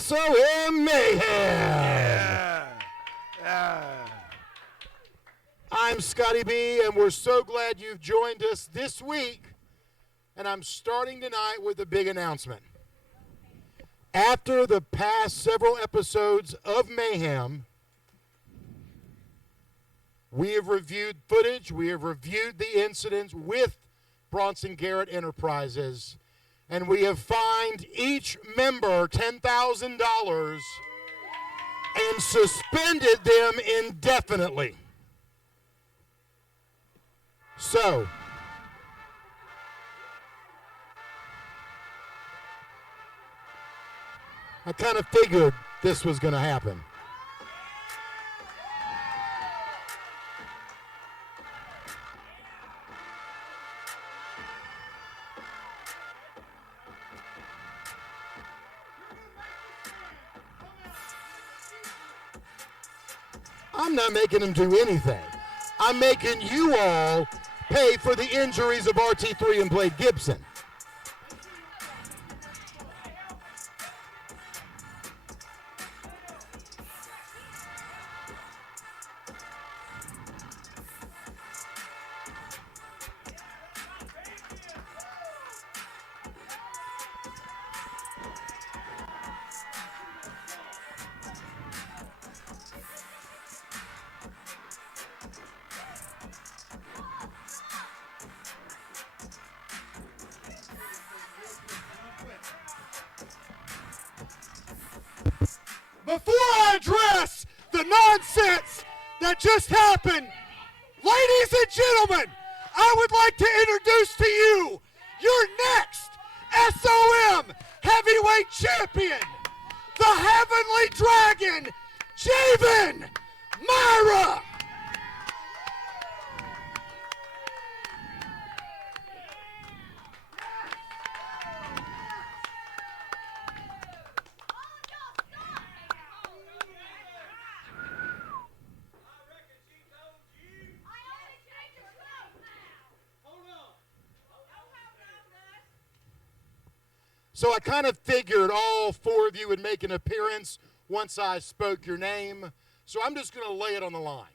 SOM Mayhem. Yeah. I'm Scotty B, and we're so glad you've joined us this week. And I'm starting tonight with a big announcement. After the past several episodes of Mayhem, we have reviewed footage, we have reviewed the incidents with Bronson Garrett Enterprises, and we have fined each member $10,000 and suspended them indefinitely. So, I kind of figured this was going to happen. I'm not making them do anything. I'm making you all pay for the injuries of RT3 and Blade Gibson. Before I address the nonsense that just happened, ladies and gentlemen, I would like to introduce to you your next SOM Heavyweight Champion, the Heavenly Dragon, Javen Myra. So I kind of figured all four of you would make an appearance once I spoke your name. So I'm just going to lay it on the line.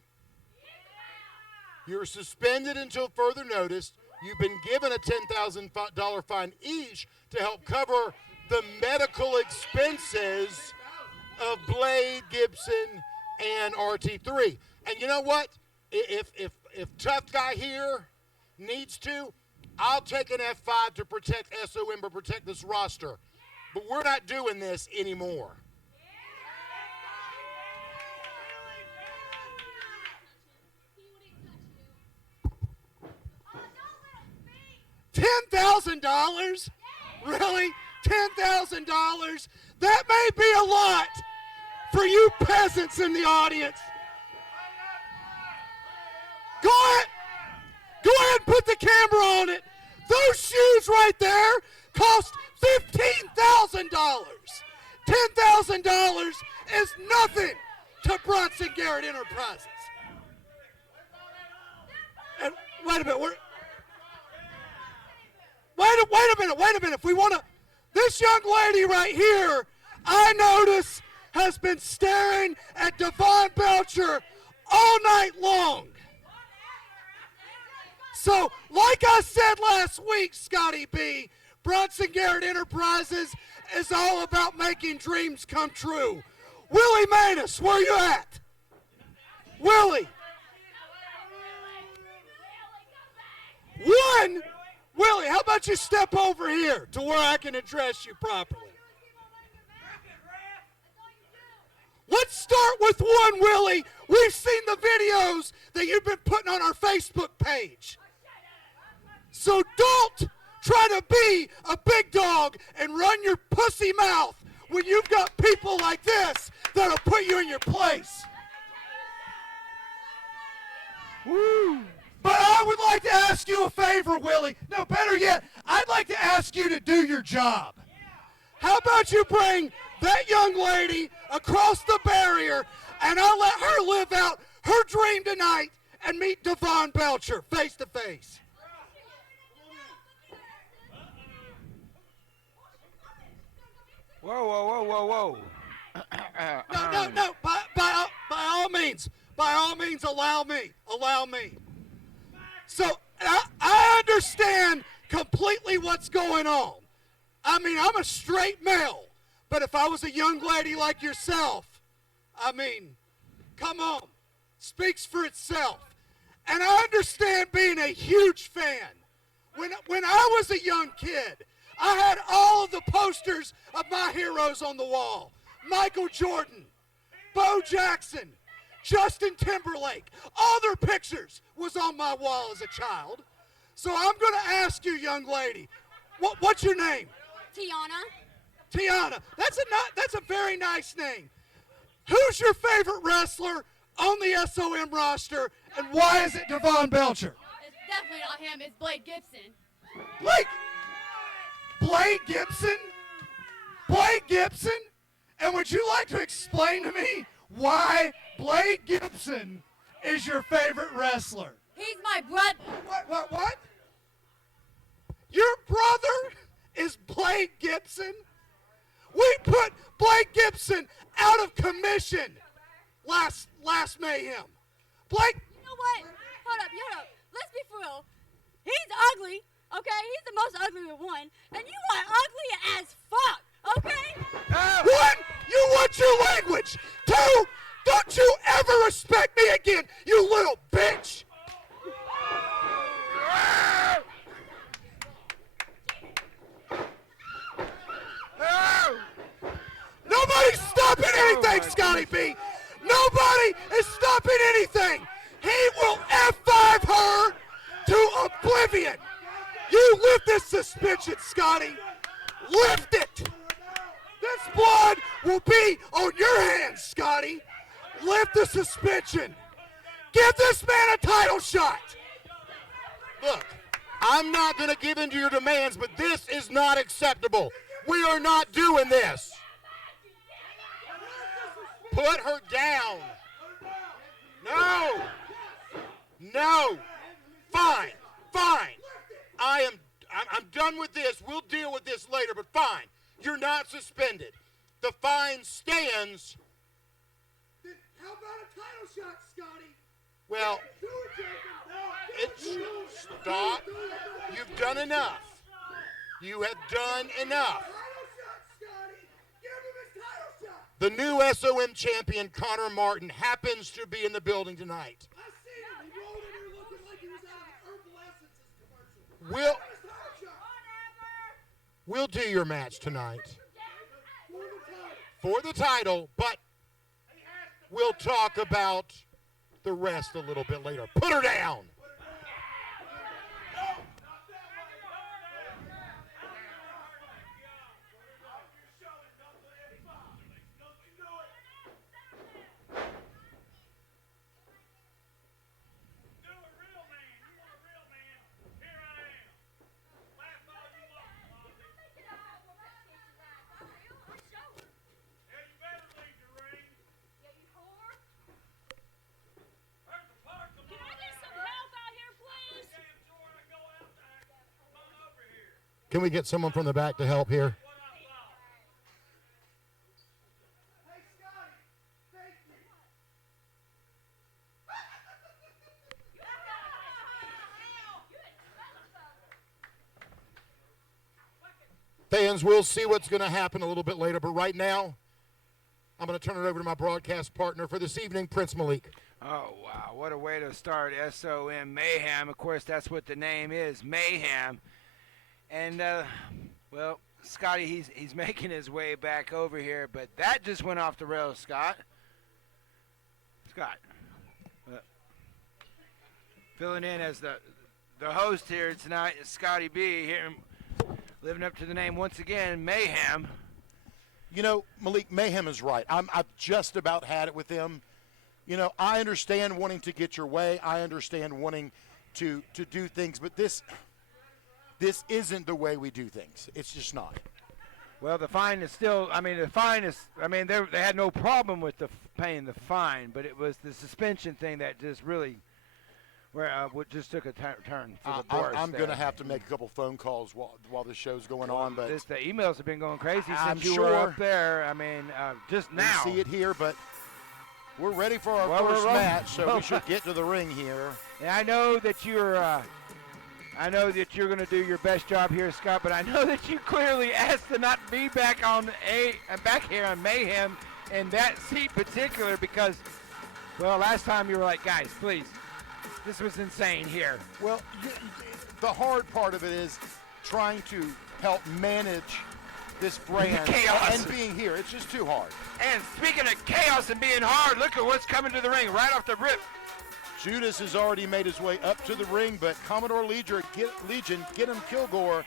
You're suspended until further notice. You've been given a $10,000 fine each to help cover the medical expenses of Blade, Gibson, and RT3. And you know what? If Tough Guy here needs to, I'll take an F5 to protect SOM, but protect this roster. But we're not doing this anymore. $10,000? Really? $10,000? That may be a lot for you peasants in the audience. Go ahead and put the camera on it. Those shoes right there cost $15,000. $10,000 is nothing to Bronson Garrett Enterprises. And wait a minute. Wait a minute. If we want to, this young lady right here, I notice, has been staring at Devon Belcher all night long. So, like I said last week, Scotty B, Bronson Garrett Enterprises is all about making dreams come true. Willie Manus, where you at? Willie. One. Willie, how about you step over here to where I can address you properly? Let's start with one, Willie. We've seen the videos that you've been putting on our Facebook page. So don't try to be a big dog and run your pussy mouth when you've got people like this that'll put you in your place. Woo. But I would like to ask you a favor, Willie. No, better yet, I'd like to ask you to do your job. How about you bring that young lady across the barrier and I'll let her live out her dream tonight and meet Devon Belcher face to face. Whoa. No. By all means, allow me. So I understand completely what's going on. I mean, I'm a straight male, but if I was a young lady like yourself, I mean, come on, speaks for itself. And I understand being a huge fan. When I was a young kid, I had all of the posters of my heroes on the wall. Michael Jordan, Bo Jackson, Justin Timberlake. All their pictures was on my wall as a child. So I'm going to ask you, young lady, what's your name? Tiana. That's a very nice name. Who's your favorite wrestler on the SOM roster, and why is it Devon Belcher? It's definitely not him. It's Blade Gibson. Blade Gibson? Blade Gibson? And would you like to explain to me why Blade Gibson is your favorite wrestler? He's my brother. What? Your brother is Blade Gibson? We put Blade Gibson out of commission last Mayhem. Blake. You know what? Hold up. Let's be for real. He's ugly, okay? He's the most ugly one. And you are ugly as fuck, okay? One, you watch your language. Two, don't you ever respect me again, you little bitch. Nobody's stopping anything, Scotty B. Nobody is stopping anything. He will F5 her to oblivion. You lift this suspension, Scotty. Lift it. This blood will be on your hands, Scotty. Lift the suspension. Give this man a title shot. Look, I'm not going to give in to your demands, but this is not acceptable. We are not doing this. Put her down. No. Fine. I'm done with this. We'll deal with this later, but fine. You're not suspended. The fine stands. Then how about a title shot, Scotty? Well, stop. You've done enough. You have done enough. The new SOM champion, Connor Martin, happens to be in the building tonight. I seen him. He rolled in here looking like he was out of the Herbal Essences commercial. We'll do your match tonight. For the title, but we'll talk about the rest a little bit later. Put her down. Can we get someone from the back to help here? Hey, Scotty, thank you. Fans, we'll see what's going to happen a little bit later, but right now, I'm going to turn it over to my broadcast partner for this evening, Prince Malik. Oh, wow. What a way to start SOM Mayhem. Of course, that's what the name is, Mayhem. And, well, Scotty, he's making his way back over here, but that just went off the rails, Scott. Filling in as the host here tonight is Scotty B, here living up to the name once again, Mayhem. You know, Malik, Mayhem is right. I've just about had it with him. You know, I understand wanting to get your way. I understand wanting to do things, but this isn't the way we do things. It's just not. Well, the fine is still, they had no problem with paying the fine, but it was the suspension thing that just really We just took a turn for the Boris. I'm going to have to make a couple phone calls while the show's going on. But the emails have been going crazy I'm since you sure were up there. I mean, just now. We see it here, but we're ready for our first match, so we should get to the ring here. And I know that you're going to do your best job here, Scott. But I know that you clearly asked to not be back here on Mayhem in that seat particular because, well, last time you were like, guys, please. This was insane here. Well, the hard part of it is trying to help manage this brand chaos. And being here. It's just too hard. And speaking of chaos and being hard, look at what's coming to the ring right off the rip. Judas has already made his way up to the ring, but Commodore Legion, get him Kilgore,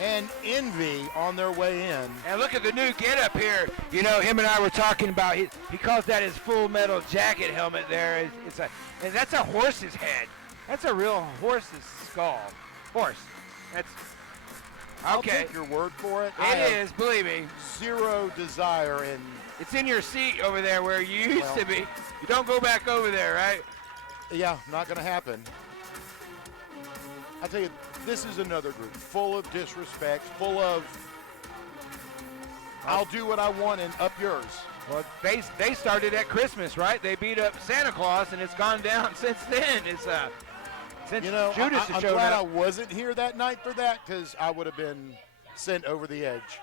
and Envy on their way in. And look at the new get-up here. You know, him and I were talking about, he calls that his full metal jacket helmet there. And that's a horse's head. That's a real horse's skull. Horse. That's okay. I'll take your word for it. It is, believe me. Zero desire in. It's in your seat over there where you used to be. You don't go back over there, right? Yeah, not going to happen. I tell you, this is another group full of disrespect, full of I'll do what I want and up yours. Well, they started at Christmas, right? They beat up Santa Claus, and it's gone down since then. It's since Judas has I'm showed glad up. I wasn't here that night for that because I would have been sent over the edge.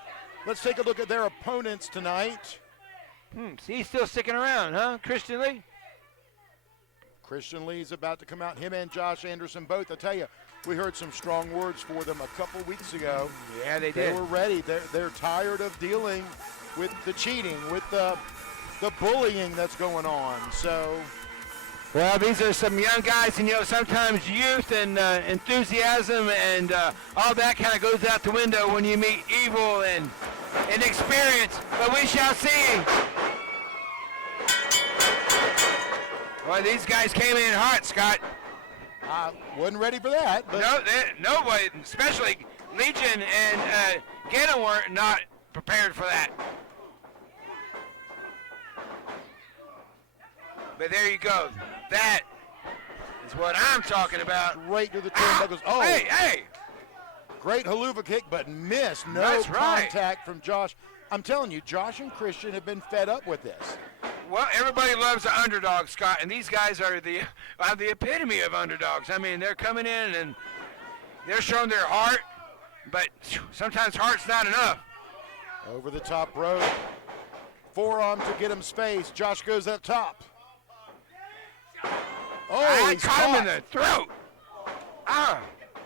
Let's take a look at their opponents tonight. See, he's still sticking around, huh? Christian Lee? Christian Lee's about to come out. Him and Josh Anderson both. I tell you, we heard some strong words for them a couple weeks ago. Yeah, they did. They were ready. They're tired of dealing with the cheating, with the bullying that's going on. So, well, these are some young guys, and sometimes youth and enthusiasm and all that kind of goes out the window when you meet evil and experience. But we shall see. Well, these guys came in hot, Scott. I wasn't ready for that. But nobody, especially Legion and Gannon, were not prepared for that. But there you go. That is what I'm talking about. Right to the turnbuckles. Oh, hey! Great haluva kick, but missed. No That's contact right. from Josh. I'm telling you, Josh and Christian have been fed up with this. Well, everybody loves the underdog, Scott, and these guys are the epitome of underdogs. I mean, they're coming in and they're showing their heart, but sometimes heart's not enough. Over the top rope. Forearm to get him's face. Josh goes up top. Oh, I he's caught him in the throat.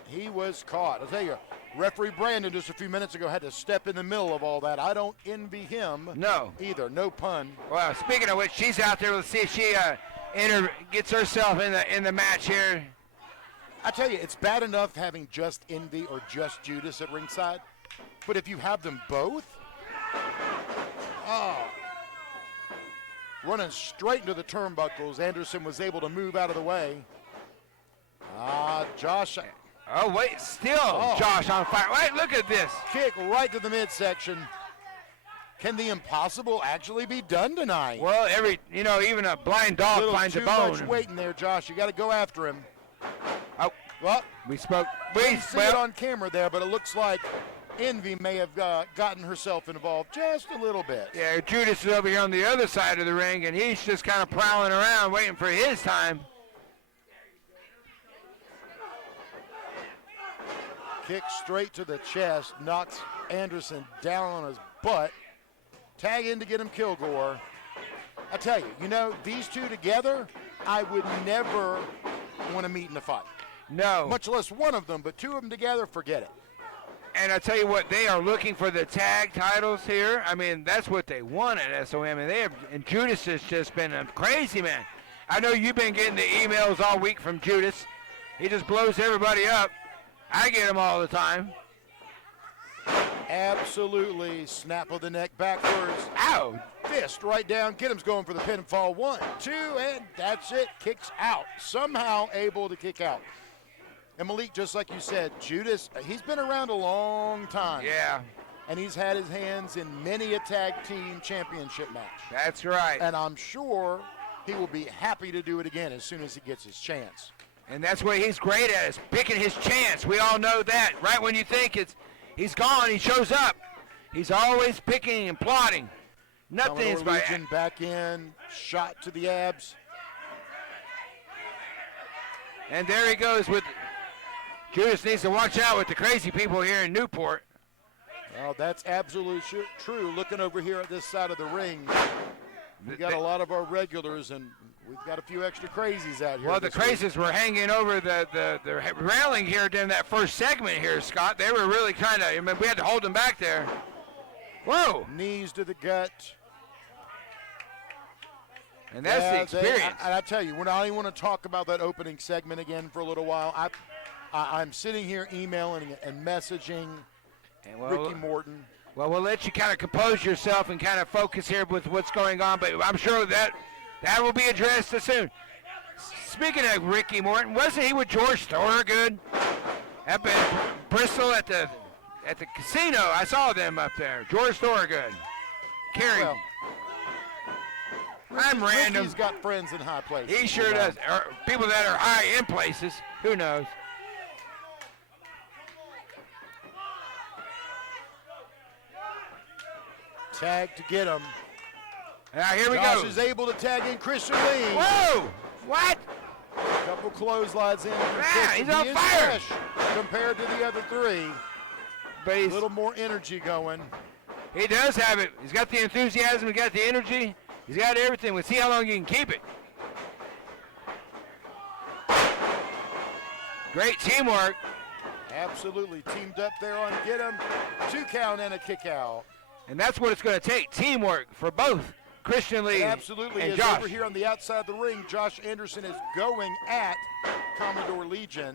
He was caught. I'll tell you, referee Brandon just a few minutes ago had to step in the middle of all that. I don't envy him. No. Either. No pun. Well, speaking of which, she's out there. Let's see if she gets herself in the match here. I tell you, it's bad enough having just Envy or just Judas at ringside, but if you have them both, running straight into the turnbuckles, Anderson was able to move out of the way. Josh. Oh, wait, still Josh on fire. Wait, look at this. Kick right to the midsection. Can the impossible actually be done tonight? Well, even a blind dog finds a bone. Too much weight in there, Josh. You got to go after him. Oh, well, we spoke. We see it on camera there, but it looks like Envy may have gotten herself involved just a little bit. Yeah, Judas is over here on the other side of the ring, and he's just kind of prowling around waiting for his time. Kick straight to the chest, knocks Anderson down on his butt. Tag in to get him Kilgore. I tell you, these two together, I would never want to meet in a fight. No. Much less one of them, but two of them together, forget it. And I tell you what, they are looking for the tag titles here. I mean, that's what they want at SOM, and Judas has just been a crazy man. I know you've been getting the emails all week from Judas. He just blows everybody up. I get them all the time. Absolutely. Snap of the neck backwards. Ow. Fist right down. Get him's going for the pinfall. 1, 2, and that's it. Kicks out. Somehow able to kick out. And Malik, just like you said, Judas, he's been around a long time. Yeah. And he's had his hands in many a tag team championship match. That's right. And I'm sure he will be happy to do it again as soon as he gets his chance. And that's what he's great at, is picking his chance. We all know that. Right when you think he's gone, he shows up. He's always picking and plotting. Nothing is by Legion back in, shot to the abs. And there he goes with Judas needs to watch out with the crazy people here in Newport. Well, that's absolutely true. Looking over here at this side of the ring, we got a lot of our regulars, and we've got a few extra crazies out here. Well, the crazies were hanging over the railing here during that first segment here, Scott. They were really kind of, I mean, we had to hold them back there. Whoa. Knees to the gut. And that's the experience. I tell you, when I want to talk about that opening segment again for a little while, I'm sitting here emailing and messaging Ricky Morton. Well, we'll let you kind of compose yourself and kind of focus here with what's going on, but I'm sure that will be addressed soon. Speaking of Ricky Morton, wasn't he with George Thorogood up in Bristol at the casino? I saw them up there. George Thorogood. Carrie. Well, I'm random. He's got friends in high places. He sure does. Or people that are high in places. Who knows? Tag to get him. Now here we Josh go. is able to tag in Christian Lee. Whoa! What? A couple clotheslines in. He's on fire. Compared to the other three. But a little more energy going. He does have it. He's got the enthusiasm. He's got the energy. He's got everything. We'll see how long he can keep it. Great teamwork. Absolutely. Teamed up there on get him. 2 count and a kick out. And that's what it's going to take. Teamwork for both Christian Lee absolutely and is. Josh. Over here on the outside of the ring, Josh Anderson is going at Commodore Legion.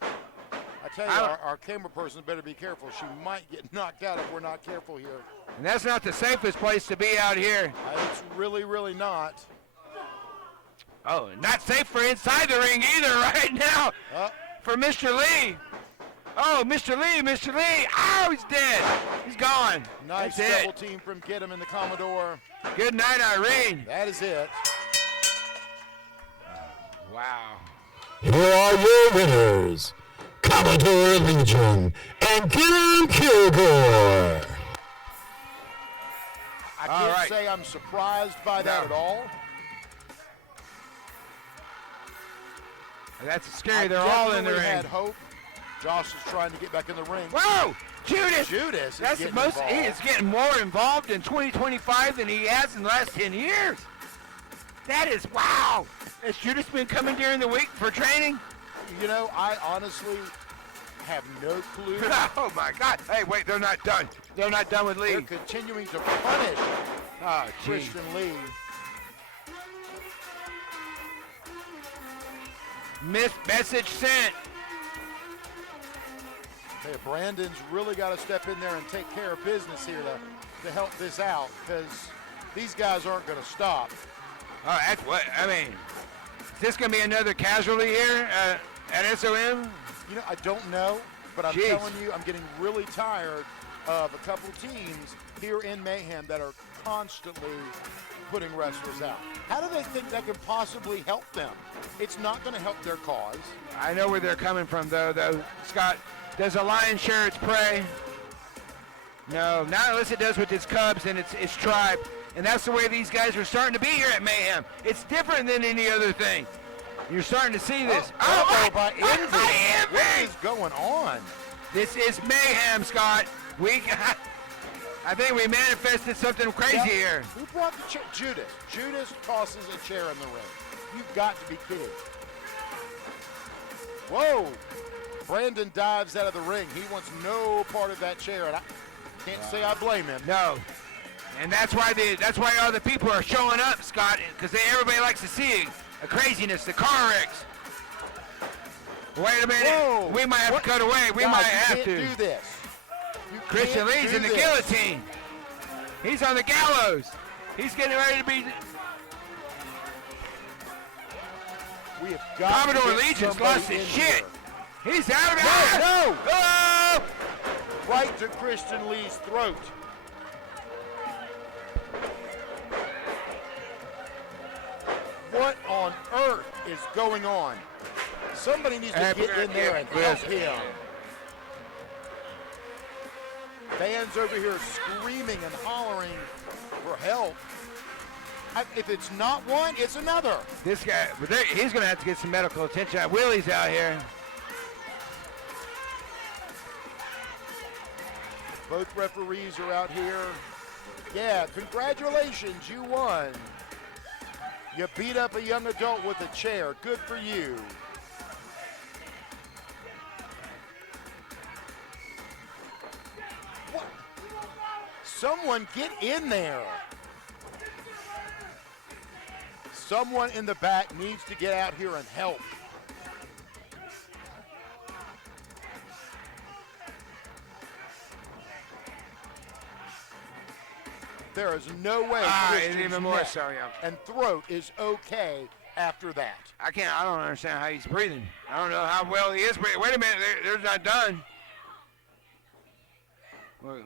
I tell you, our camera person better be careful. She might get knocked out if we're not careful here. And that's not the safest place to be out here. It's really, really not. Oh, not safe for inside the ring either right now for Mr. Lee. Oh, Mr. Lee. Oh, he's dead. He's gone. Nice double team from Get Him in the Commodore. Good night, Irene. That is it. Wow. Here are your winners, Commodore Legion and Kilgore. I can't say I'm surprised by that at all. That's scary. They're all in the ring. Had hope. Josh is trying to get back in the ring. Whoa! Judas is getting involved. He is getting more involved in 2025 than he has in the last 10 years. That is, wow. Has Judas been coming during the week for training? You know, I honestly have no clue. Oh, my God. Hey, wait, they're not done. They're not done with Lee. They're continuing to punish Christian Lee. Message sent. Hey, Brandon's really got to step in there and take care of business here to help this out, because these guys aren't going to stop. Oh, that's what, I mean, is this going to be another casualty here at SOM? You know, I don't know, but I'm telling you, I'm getting really tired of a couple teams here in Mayhem that are constantly putting wrestlers out. How do they think that could possibly help them? It's not going to help their cause. I know where they're coming from, though. Scott, does a lion share its prey? No, not unless it does with its cubs and its tribe. And that's the way these guys are starting to be here at Mayhem. It's different than any other thing. You're starting to see this. By Envy. What is going on? This is Mayhem, Scott. I think we manifested something crazy here. Who brought the chair? Judas. Judas tosses a chair in the ring. You've got to be kidding. Whoa. Brandon dives out of the ring. He wants no part of that chair, and I can't say I blame him. No. And that's why all the people are showing up, Scott, because everybody likes to see a craziness, the car wrecks. Wait a minute. Whoa. We might have to cut away. We might have to. You can't do this. Christian Lee's in the guillotine. He's on the gallows. He's getting ready to be. We have got Commodore Legion's lost his shit. He's out of it. No. Oh! Right to Christian Lee's throat. What on earth is going on? Somebody needs to get in there and help him. Fans over here screaming and hollering for help. If it's not one, it's another. This guy, he's going to have to get some medical attention. Willie's out here. Both referees are out here. Yeah, congratulations, you won. You beat up a young adult with a chair. Good for you. What? Someone get in there. Someone in the back needs to get out here and help. There is no way Christian's even more neck so, yeah. and throat is okay after that. I don't understand how he's breathing. I don't know how well he is breathing. Wait a minute, they're not done. Well,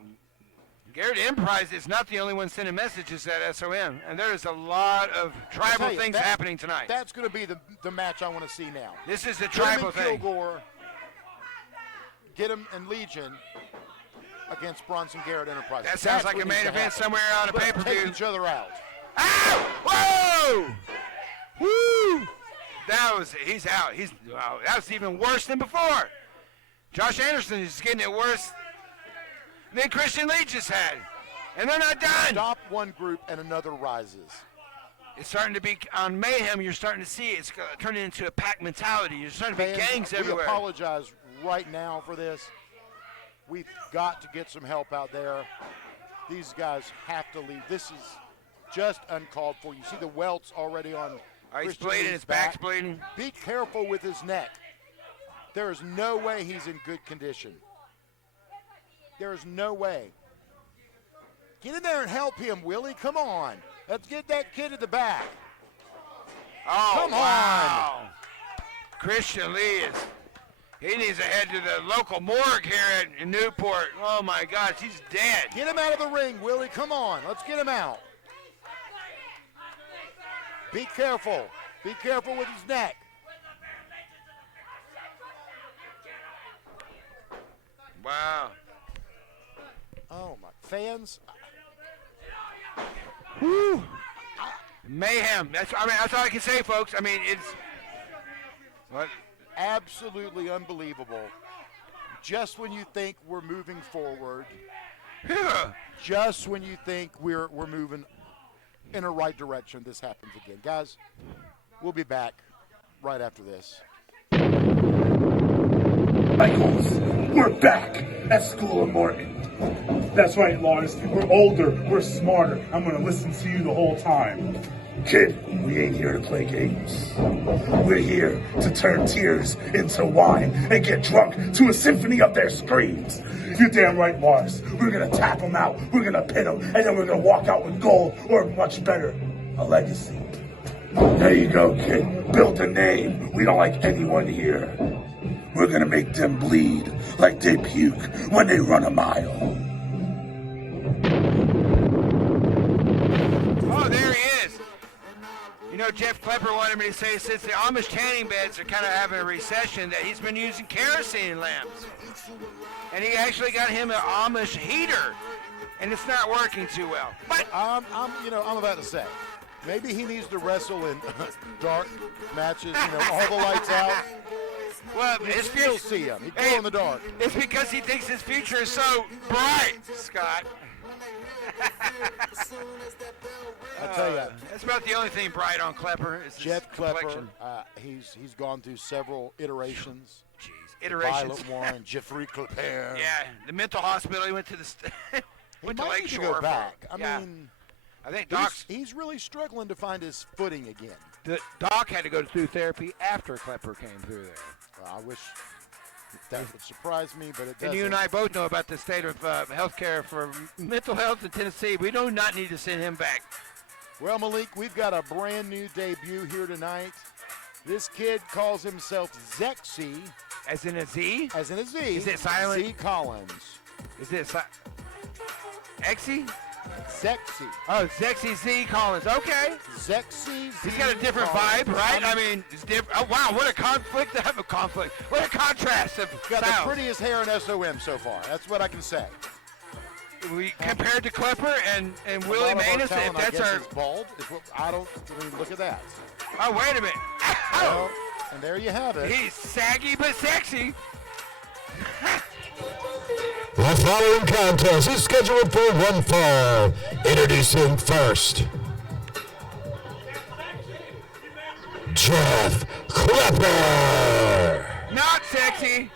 Garrett Enterprise is not the only one sending messages at SOM, and there's a lot of tribal things happening tonight. That's going to be the match I want to see now. This is the tribal thing. Kilgore, get him in Legion against Bronson Garrett Enterprise. That sounds like a main event somewhere on a pay-per-view. Take each other out. Ow! Whoa! Woo! He's out. That was even worse than before. Josh Anderson is getting it worse than Christian Lee just had. And they're not done. Stop one group and another rises. It's starting to be, on Mayhem, you're starting to see it's turning into a pack mentality. You're starting to be gangs everywhere. We apologize right now for this. We've got to get some help out there. These guys have to leave. This is just uncalled for. You see the welts already on He's Christian bleeding. Lee's His back's bleeding. Be careful with his neck. There is no way he's in good condition. There is no way. Get in there and help him, Willie. Come on. Let's get that kid in the back. Oh, Come wow. On. Christian Lee he needs to head to the local morgue here in Newport. Oh, my gosh, he's dead. Get him out of the ring, Willie. Come on. Let's get him out. Be careful. Be careful with his neck. Wow. Oh, my. Fans. Whew. Mayhem. That's all I can say, folks. I mean, it's... What? Absolutely unbelievable. Just when you think we're moving forward, just when you think we're moving in a right direction, this happens again. Guys, we'll be back right after this. Michaels, we're back at School of Morton. That's right, Lars. We're older, we're smarter. I'm gonna listen to you the whole time. Kid, we ain't here to play games. We're here to turn tears into wine and get drunk to a symphony of their screams. You're damn right, Lars. We're gonna tap them out, we're gonna pin them, and then we're gonna walk out with gold, or much better, a legacy. There you go, kid. Build a name. We don't like anyone here. We're gonna make them bleed like they puke when they run a mile. Oh, there he is. You know, Jeff Clepper wanted me to say since the Amish tanning beds are kind of having a recession that he's been using kerosene lamps. And he actually got him an Amish heater, and it's not working too well. But I'm about to say, maybe he needs to wrestle in dark matches, all the lights out. Well, you still see him. He glow in the dark. It's because he thinks his future is so bright, Scott. I tell you, that's about the only thing bright on Clepper. Is Jeff Clepper. He's gone through several iterations. Jeez, iterations. Violet Warren, Jeffrey Clepper. Yeah, the mental hospital. He went to went to Lakeshore. Go back. I think he's really struggling to find his footing again. The Doc had to go through therapy after Clepper came through there. Well, I wish that would surprise me, but it doesn't. And you and I both know about the state of health care for mental health in Tennessee. We do not need to send him back. Well, Malik, we've got a brand new debut here tonight. This kid calls himself Zexi. As in a Z? As in a Z. Is it silent? Z Collins. Is it Exy? Zexi. Oh, Zexi Z Collins. Okay. Zexi Z. He's got a different Collins. vibe, right? I mean, it's different. Oh, wow, what a conflict. What a contrast of Got styles. the prettiest hair in SOM so far. That's what I can say. We compared to Clepper and A Willie lot of our Manus, talent, if I that's guess, our. is bald. Is what, I mean, look at that. Oh, wait a minute. Well, and there you have it. He's saggy but sexy. The following contest is scheduled for one fall. Introducing first, Jeff Clepper. Not sexy.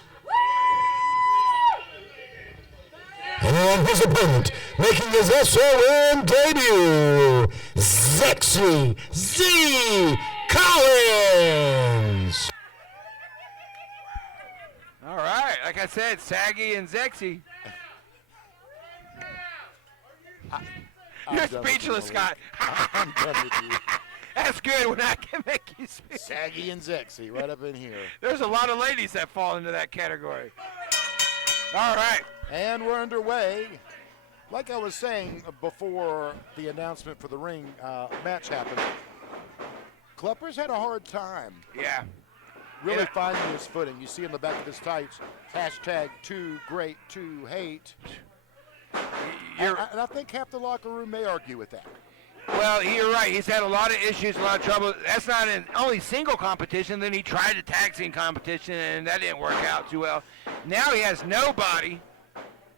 And his opponent, making his SOM debut, Zexi Z Collins. All right, like I said, saggy and sexy. You're done with speechless, you, Scott. I'm done with you. That's good when I can make you speak. Saggy and Zexi right up in here. There's a lot of ladies that fall into that category. All right. And we're underway. Like I was saying before the announcement for the ring match happened, Klepper's had a hard time Yeah. really Yeah. finding his footing. You see in the back of his tights, hashtag too great to hate. And I think half the locker room may argue with that. Well, you're right. He's had a lot of issues, a lot of trouble. That's not in only single competition. Then he tried a tag team competition, and that didn't work out too well. Now he has nobody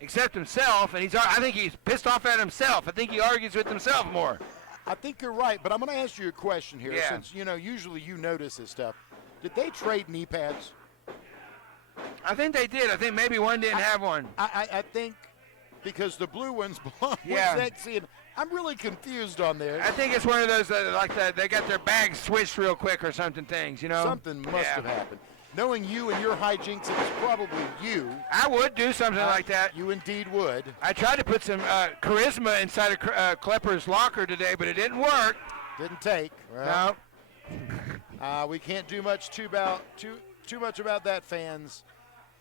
except himself, and I think he's pissed off at himself. I think he argues with himself more. I think you're right, but I'm going to ask you a question here. Yeah. Since, usually you notice this stuff. Did they trade knee pads? I think they did. I think maybe one didn't have one. I think because the blue ones belong Yeah. with Zexi, and I'm really confused on there. I think it's one of those they got their bags switched real quick or something things, Something must have happened. Knowing you and your hijinks, it was probably you. I would do something like that. You indeed would. I tried to put some charisma inside of Klepper's locker today, but it didn't work. Didn't take. No. We can't do much too much about that, fans.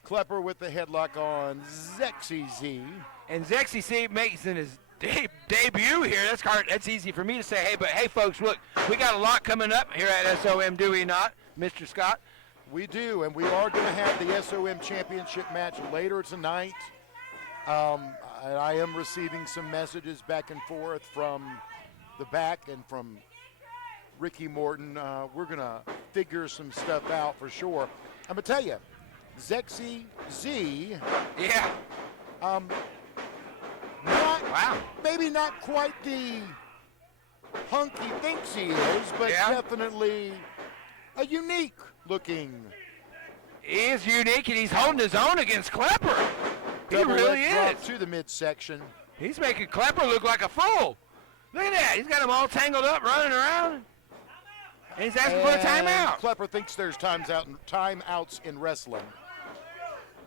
Clepper with the headlock on Zexi Z. And Zexi C making his debut here. That's hard. That's easy for me to say. Hey, but hey, folks, look, we got a lot coming up here at SOM, do we not, Mr. Scott? We do, and we are going to have the SOM Championship match later tonight. And I am receiving some messages back and forth from the back and from Ricky Morton. We're going to figure some stuff out for sure. I'm going to tell you, Zexi Z. Yeah. Maybe not quite the hunk he thinks he is, but definitely a unique looking. He is unique, and he's holding his own against Clepper. He Double really leg drop is. to the midsection. He's making Clepper look like a fool. Look at that. He's got him all tangled up, running around. And he's asking for a timeout. Clepper thinks there's timeouts in wrestling.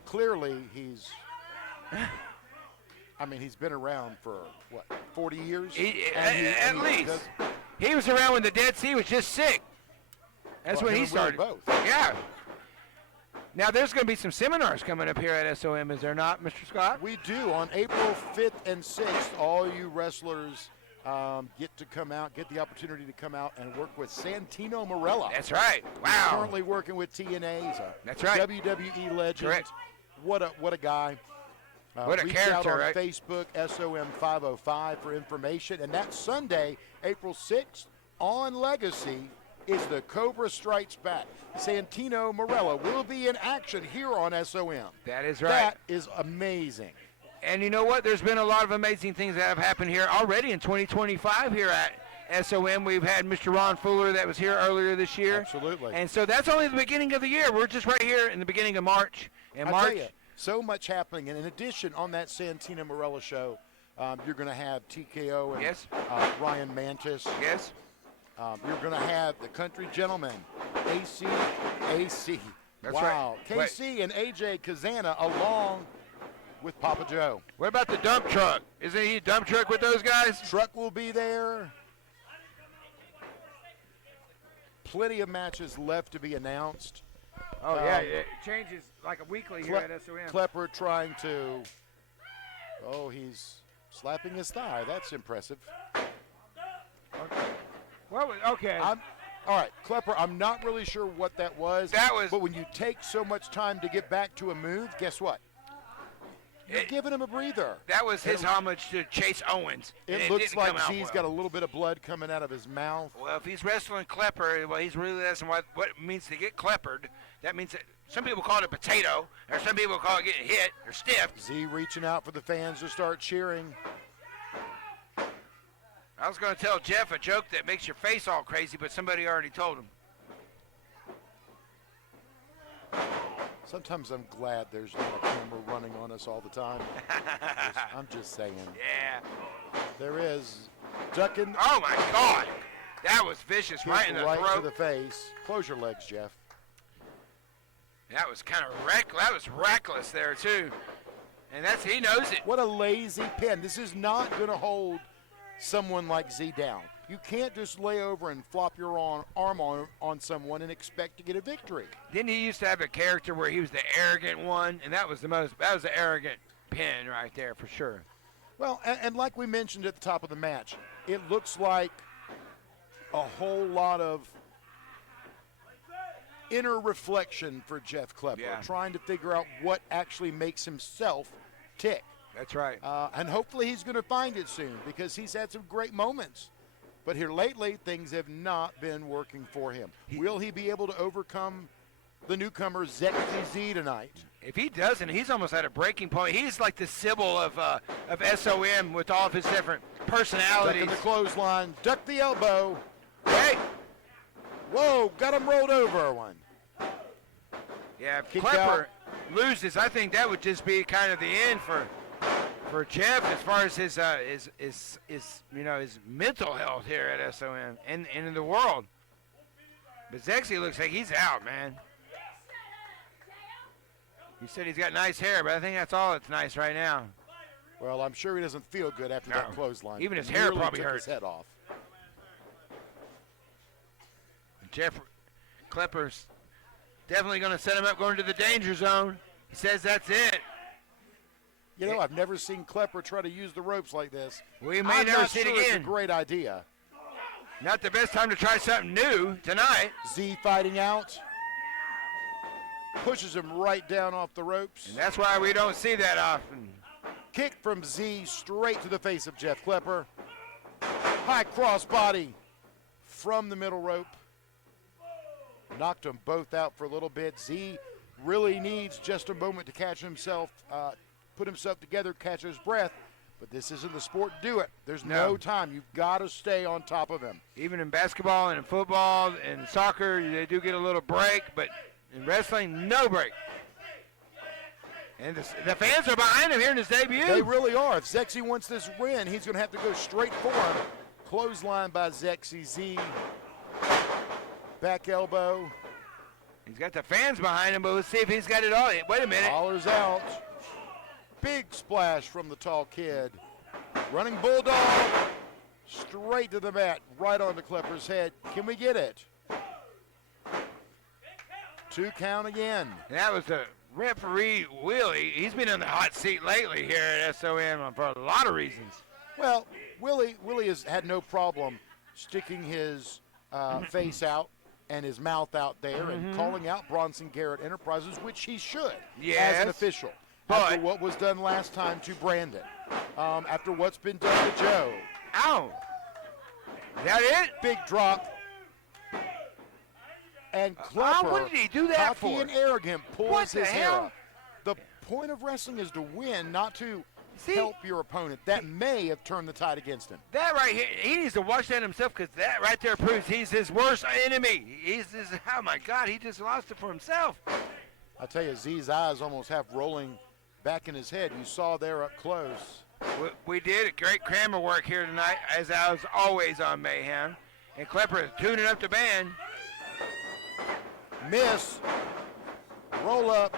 Clearly, he's been around for, 40 years? At least. He was around when the Dead Sea was just sick. That's when he started. Both. Yeah. Now, there's going to be some seminars coming up here at SOM, is there not, Mr. Scott? We do. On April 5th and 6th, all you wrestlers get the opportunity to come out and work with Santino Marella. That's right. Wow. He's currently working with TNA. He's a That's right. WWE legend. Correct. What a guy. What a reach character, out on right? Facebook, SOM 505 for information. And that Sunday, April 6th, on Legacy, is the Cobra Strikes Back. Santino Marella will be in action here on SOM. That is right. That is amazing. And you know what? There's been a lot of amazing things that have happened here already in 2025 here at SOM. We've had Mr. Ron Fuller that was here earlier this year. Absolutely. And so that's only the beginning of the year. We're just right here in the beginning of March. In I March. tell you, so much happening. And in addition, on that Santino Marella show, you're going to have TKO and Yes. Ryan Mantis. Yes. You're going to have the Country Gentleman, AC. That's wow. right. KC and AJ Kazana along with Papa Joe. What about the dump truck? Isn't he a dump truck with those guys? Truck will be there. Plenty of matches left to be announced. Oh, yeah. It changes like a weekly here at SOM. Clepper trying to, he's Slapping his thigh. That's impressive. Well, okay. All right, Clepper, I'm not really sure what that was. But when you take so much time to get back to a move, guess what? You're giving him a breather. That was his homage to Chase Owens. It looks like Z's got a little bit of blood coming out of his mouth. Well, if he's wrestling Clepper, well, he's really asking what it means to get Cleppered. That means that some people call it a potato, or some people call it getting hit or stiffed. Z reaching out for the fans to start cheering. I was going to tell Jeff a joke that makes your face all crazy, but somebody already told him. Sometimes I'm glad there's not a camera running on us all the time. I'm just saying. Yeah. There is. Ducking. Oh, my God. That was vicious, right in the right throat. to the face. Close your legs, Jeff. That was kind of reckless. That was reckless there, too. And he knows it. What a lazy pin. This is not going to hold someone like Z down. You can't just lay over and flop your arm on someone and expect to get a victory. Didn't he used to have a character where he was the arrogant one? And that was the arrogant pin right there for sure. Well, and like we mentioned at the top of the match, it looks like a whole lot of inner reflection for Jeff Clepper, trying to figure out what actually makes himself tick. That's right. And hopefully he's going to find it soon because he's had some great moments. But here lately, things have not been working for him. Will he be able to overcome the newcomer Zexi tonight? If he doesn't, he's almost at a breaking point. He's like the Sybil of SOM with all of his different personalities. Ducking the clothesline, duck the elbow. Hey! Whoa, got him rolled over one. Yeah, if Clepper loses, I think that would just be kind of the end for Jeff as far as his mental health here at SOM and in the world. But Zexi looks like he's out, man. He said he's got nice hair, but I think that's all that's nice right now. Well, I'm sure he doesn't feel good after that clothesline. Even his hair probably took hurts. His head off. Jeff Klepper's definitely going to set him up going to the danger zone. He says that's it. You know, I've never seen Clepper try to use the ropes like this. We may not see it again. It's a great idea. Not the best time to try something new tonight. Z fighting out. Pushes him right down off the ropes. And that's why we don't see that often. Kick from Z straight to the face of Jeff Clepper. High crossbody from the middle rope. Knocked them both out for a little bit. Z really needs just a moment to catch himself, put himself together, catch his breath. But this isn't the sport to do it. There's no time. You've got to stay on top of him. Even in basketball and in football and soccer, they do get a little break, but in wrestling, no break. And the fans are behind him here in his debut. They really are. If Zexi wants this win, he's going to have to go straight for him. Clothesline by Zexi. Z. Back elbow. He's got the fans behind him, but let's see if he's got it all. Wait a minute. Hollers out. Big splash from the tall kid. Running bulldog. Straight to the mat. Right on the Klepper's head. Can we get it? 2 count again. That was the referee, Willie. He's been in the hot seat lately here at SOM for a lot of reasons. Well, Willie has had no problem sticking his face out and his mouth out there and calling out Bronson Garrett Enterprises, which he should as an official. After what was done last time to Brandon. After what's been done to Joe. Ow. Is that it? Big drop. And Clepper, what did he do that cocky for? and arrogant, pulls What the his hair hell? up. The point of wrestling is to win, not to help your opponent. That may have turned the tide against him. That right here, he needs to watch that himself because that right there proves he's his worst enemy. Oh my God, he just lost it for himself. I tell you, Z's eyes almost half rolling back in his head. You saw there up close. We did a great camera work here tonight, as I was always on Mayhem. And Clepper is tuning up the band. Miss. Roll up.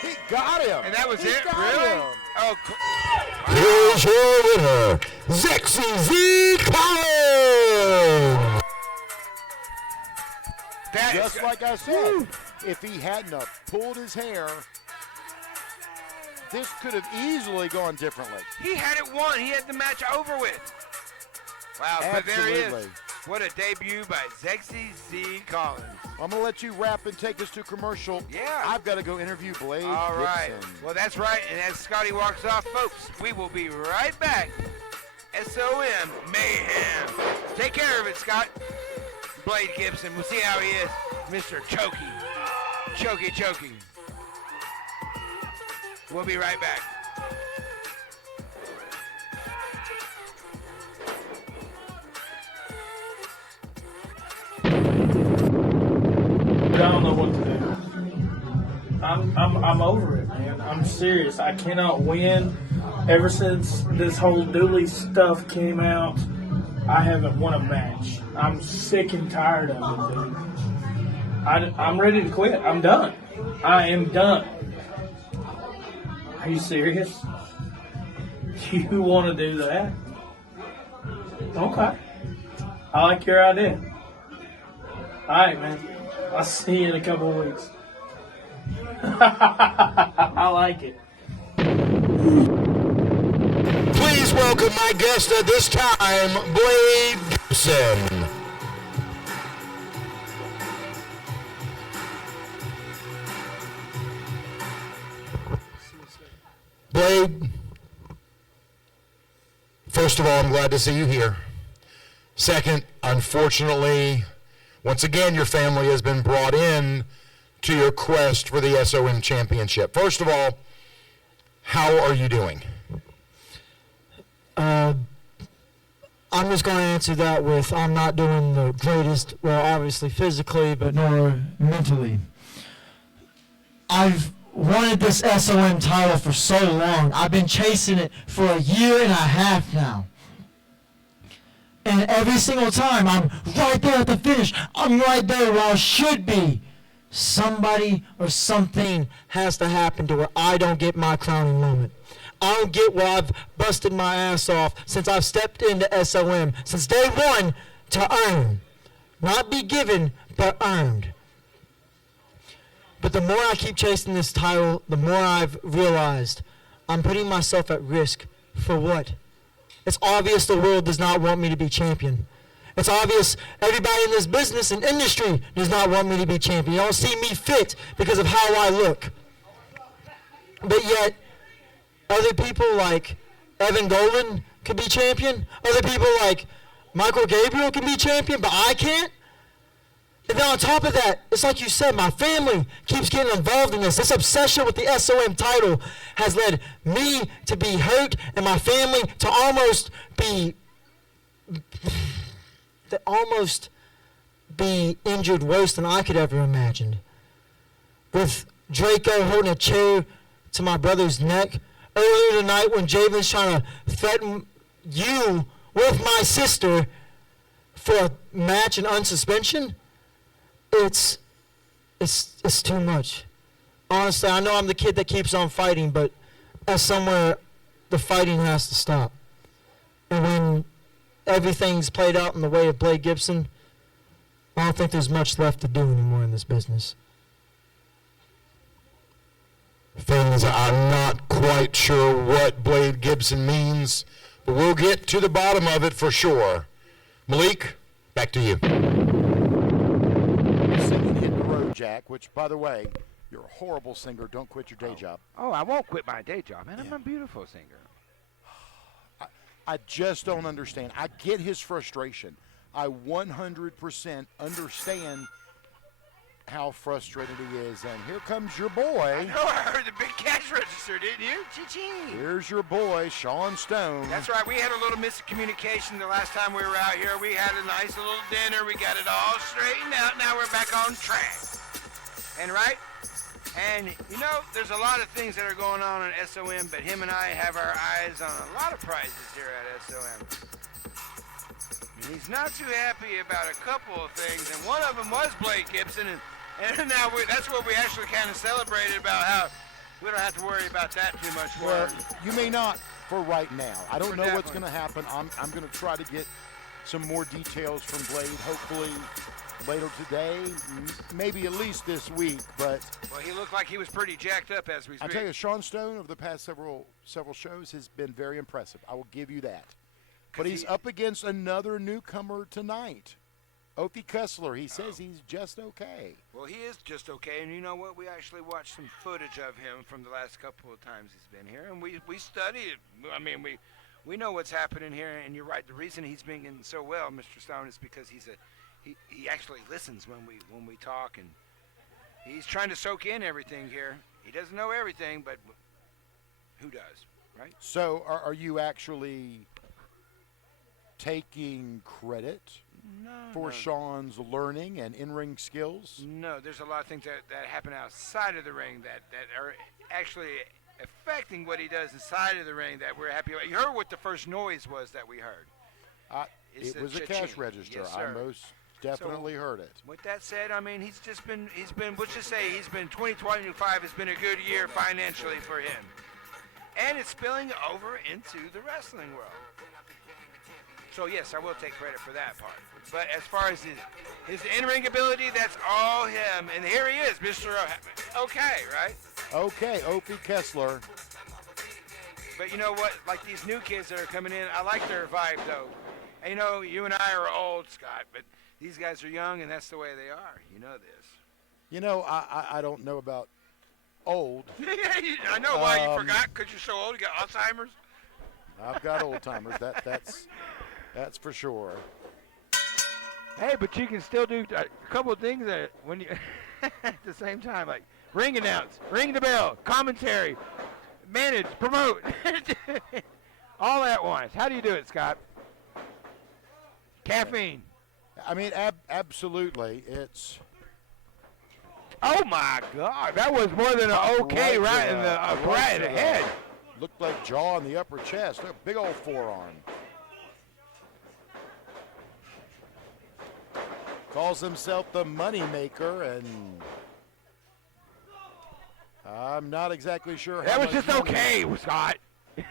He got him. And that was He it? got Really? him. Oh, Here's your winner, Zexi Z. Collins. Just like I said, if he hadn't have pulled his hair, this could have easily gone differently. He had it won. He had the match over with. Wow, but there he is. What a debut by Zexi Z. Collins. I'm going to let you wrap and take us to commercial. Yeah. I've got to go interview Blade All right. Gibson. Well, that's right. And as Scotty walks off, folks, we will be right back. SOM Mayhem. Take care of it, Scott. Blade Gibson. We'll see how he is. Mr. Chokey. Chokey. We'll be right back. I don't know what to do. I'm over it, man. I'm serious. I cannot win. Ever since this whole Duly stuff came out, I haven't won a match. I'm sick and tired of it, dude. I'm ready to quit. I'm done. I am done. Are you serious? You want to do that? Okay. I like your idea. All right, man. I'll see you in a couple of weeks. I like it. Please welcome my guest at this time, Blade Gibson. Blade, first of all, I'm glad to see you here. Second, unfortunately, once again, your family has been brought in to your quest for the SOM championship. First of all, how are you doing? I'm just going to answer that with I'm not doing the greatest, well, obviously physically, but nor mentally. I've wanted this SOM title for so long. I've been chasing it for a year and a half now. And every single time, I'm right there at the finish. I'm right there where I should be. Somebody or something has to happen to where I don't get my crowning moment. I don't get where I've busted my ass off since I've stepped into SOM, since day one, to earn. Not be given, but earned. But the more I keep chasing this title, the more I've realized I'm putting myself at risk. For what? It's obvious the world does not want me to be champion. It's obvious everybody in this business and industry does not want me to be champion. You don't see me fit because of how I look. But yet, other people like Evan Golden could be champion. Other people like Michael Gabriel can be champion, but I can't. And then on top of that, it's like you said, my family keeps getting involved in this. This obsession with the SOM title has led me to be hurt and my family to almost be injured worse than I could ever imagine. With Draco holding a chair to my brother's neck. Earlier tonight when Javen's trying to threaten you with my sister for a match and unsuspension, it's too much. Honestly, I know I'm the kid that keeps on fighting, but at somewhere the fighting has to stop. And when everything's played out in the way of Blade Gibson, I don't think there's much left to do anymore in this business. Things I'm not quite sure what Blade Gibson means, but we'll get to the bottom of it for sure. Malik, back to you. Singing Hit the Road, Jack, which, by the way, you're a horrible singer. Don't quit your day job. Oh, I won't quit my day job, man. I'm a beautiful singer. I just don't understand. I get his frustration. I 100% understand how frustrated he is. And here comes your boy. I know, I heard the big cash register, didn't you? Chee-chee. Here's your boy, Shawn Stone. That's right. We had a little miscommunication the last time we were out here. We had a nice little dinner. We got it all straightened out. Now we're back on track. And right? And, you know, there's a lot of things that are going on in SOM, but him and I have our eyes on a lot of prizes here at SOM. And he's not too happy about a couple of things, and one of them was Blake Gibson, and now that's what we actually kind of celebrated about how we don't have to worry about that too much more. Well, you may not for right now. I don't know what's Definitely. going to happen. I'm going to try to get some more details from Blade. Hopefully later today, maybe at least this week. But Well, he looked like he was pretty jacked up as we I speak. tell you, Shawn Stone over the past several shows has been very impressive. I will give you that. But he's up against another newcomer tonight, Opie Kessler. He says he's just okay. Well, he is just okay, and you know what? We actually watched some footage of him from the last couple of times he's been here, and we studied it. I mean, we know what's happening here, and you're right. The reason he's been getting so well, Mr. Stone, is because he actually listens when we talk, and he's trying to soak in everything here. He doesn't know everything, but who does, right? So are you actually taking credit for Shawn's learning and in-ring skills? No, there's a lot of things that happen outside of the ring that are actually affecting what he does inside of the ring that we're happy about. You heard what the first noise was that we heard. It was a cash register. Yes, I sir. most definitely heard it. With that said, I mean, he's been, let's just say he's been 2025 has been a good year financially for him. And it's spilling over into the wrestling world. So, yes, I will take credit for that part. But as far as his in-ring ability, that's all him. And here he is, Mr. Okay, right? Okay, Opie Kessler. But you know what? Like these new kids that are coming in, I like their vibe, though. And you know, you and I are old, Scott, but these guys are young, and that's the way they are. You know this. You know, I don't know about old. I know why you forgot, because you're so old. You got Alzheimer's. I've got old timers. That's for sure. Hey, but you can still do a couple of things that when you at the same time, like ring announce, ring the bell, commentary, manage, promote, all at once. How do you do it, Scott? Caffeine. I mean, absolutely. It's. Oh my God, that was more than an okay right in the head. Looked like jaw in the upper chest. A big old forearm. Calls himself the money maker, and I'm not exactly sure. That was just okay, Scott.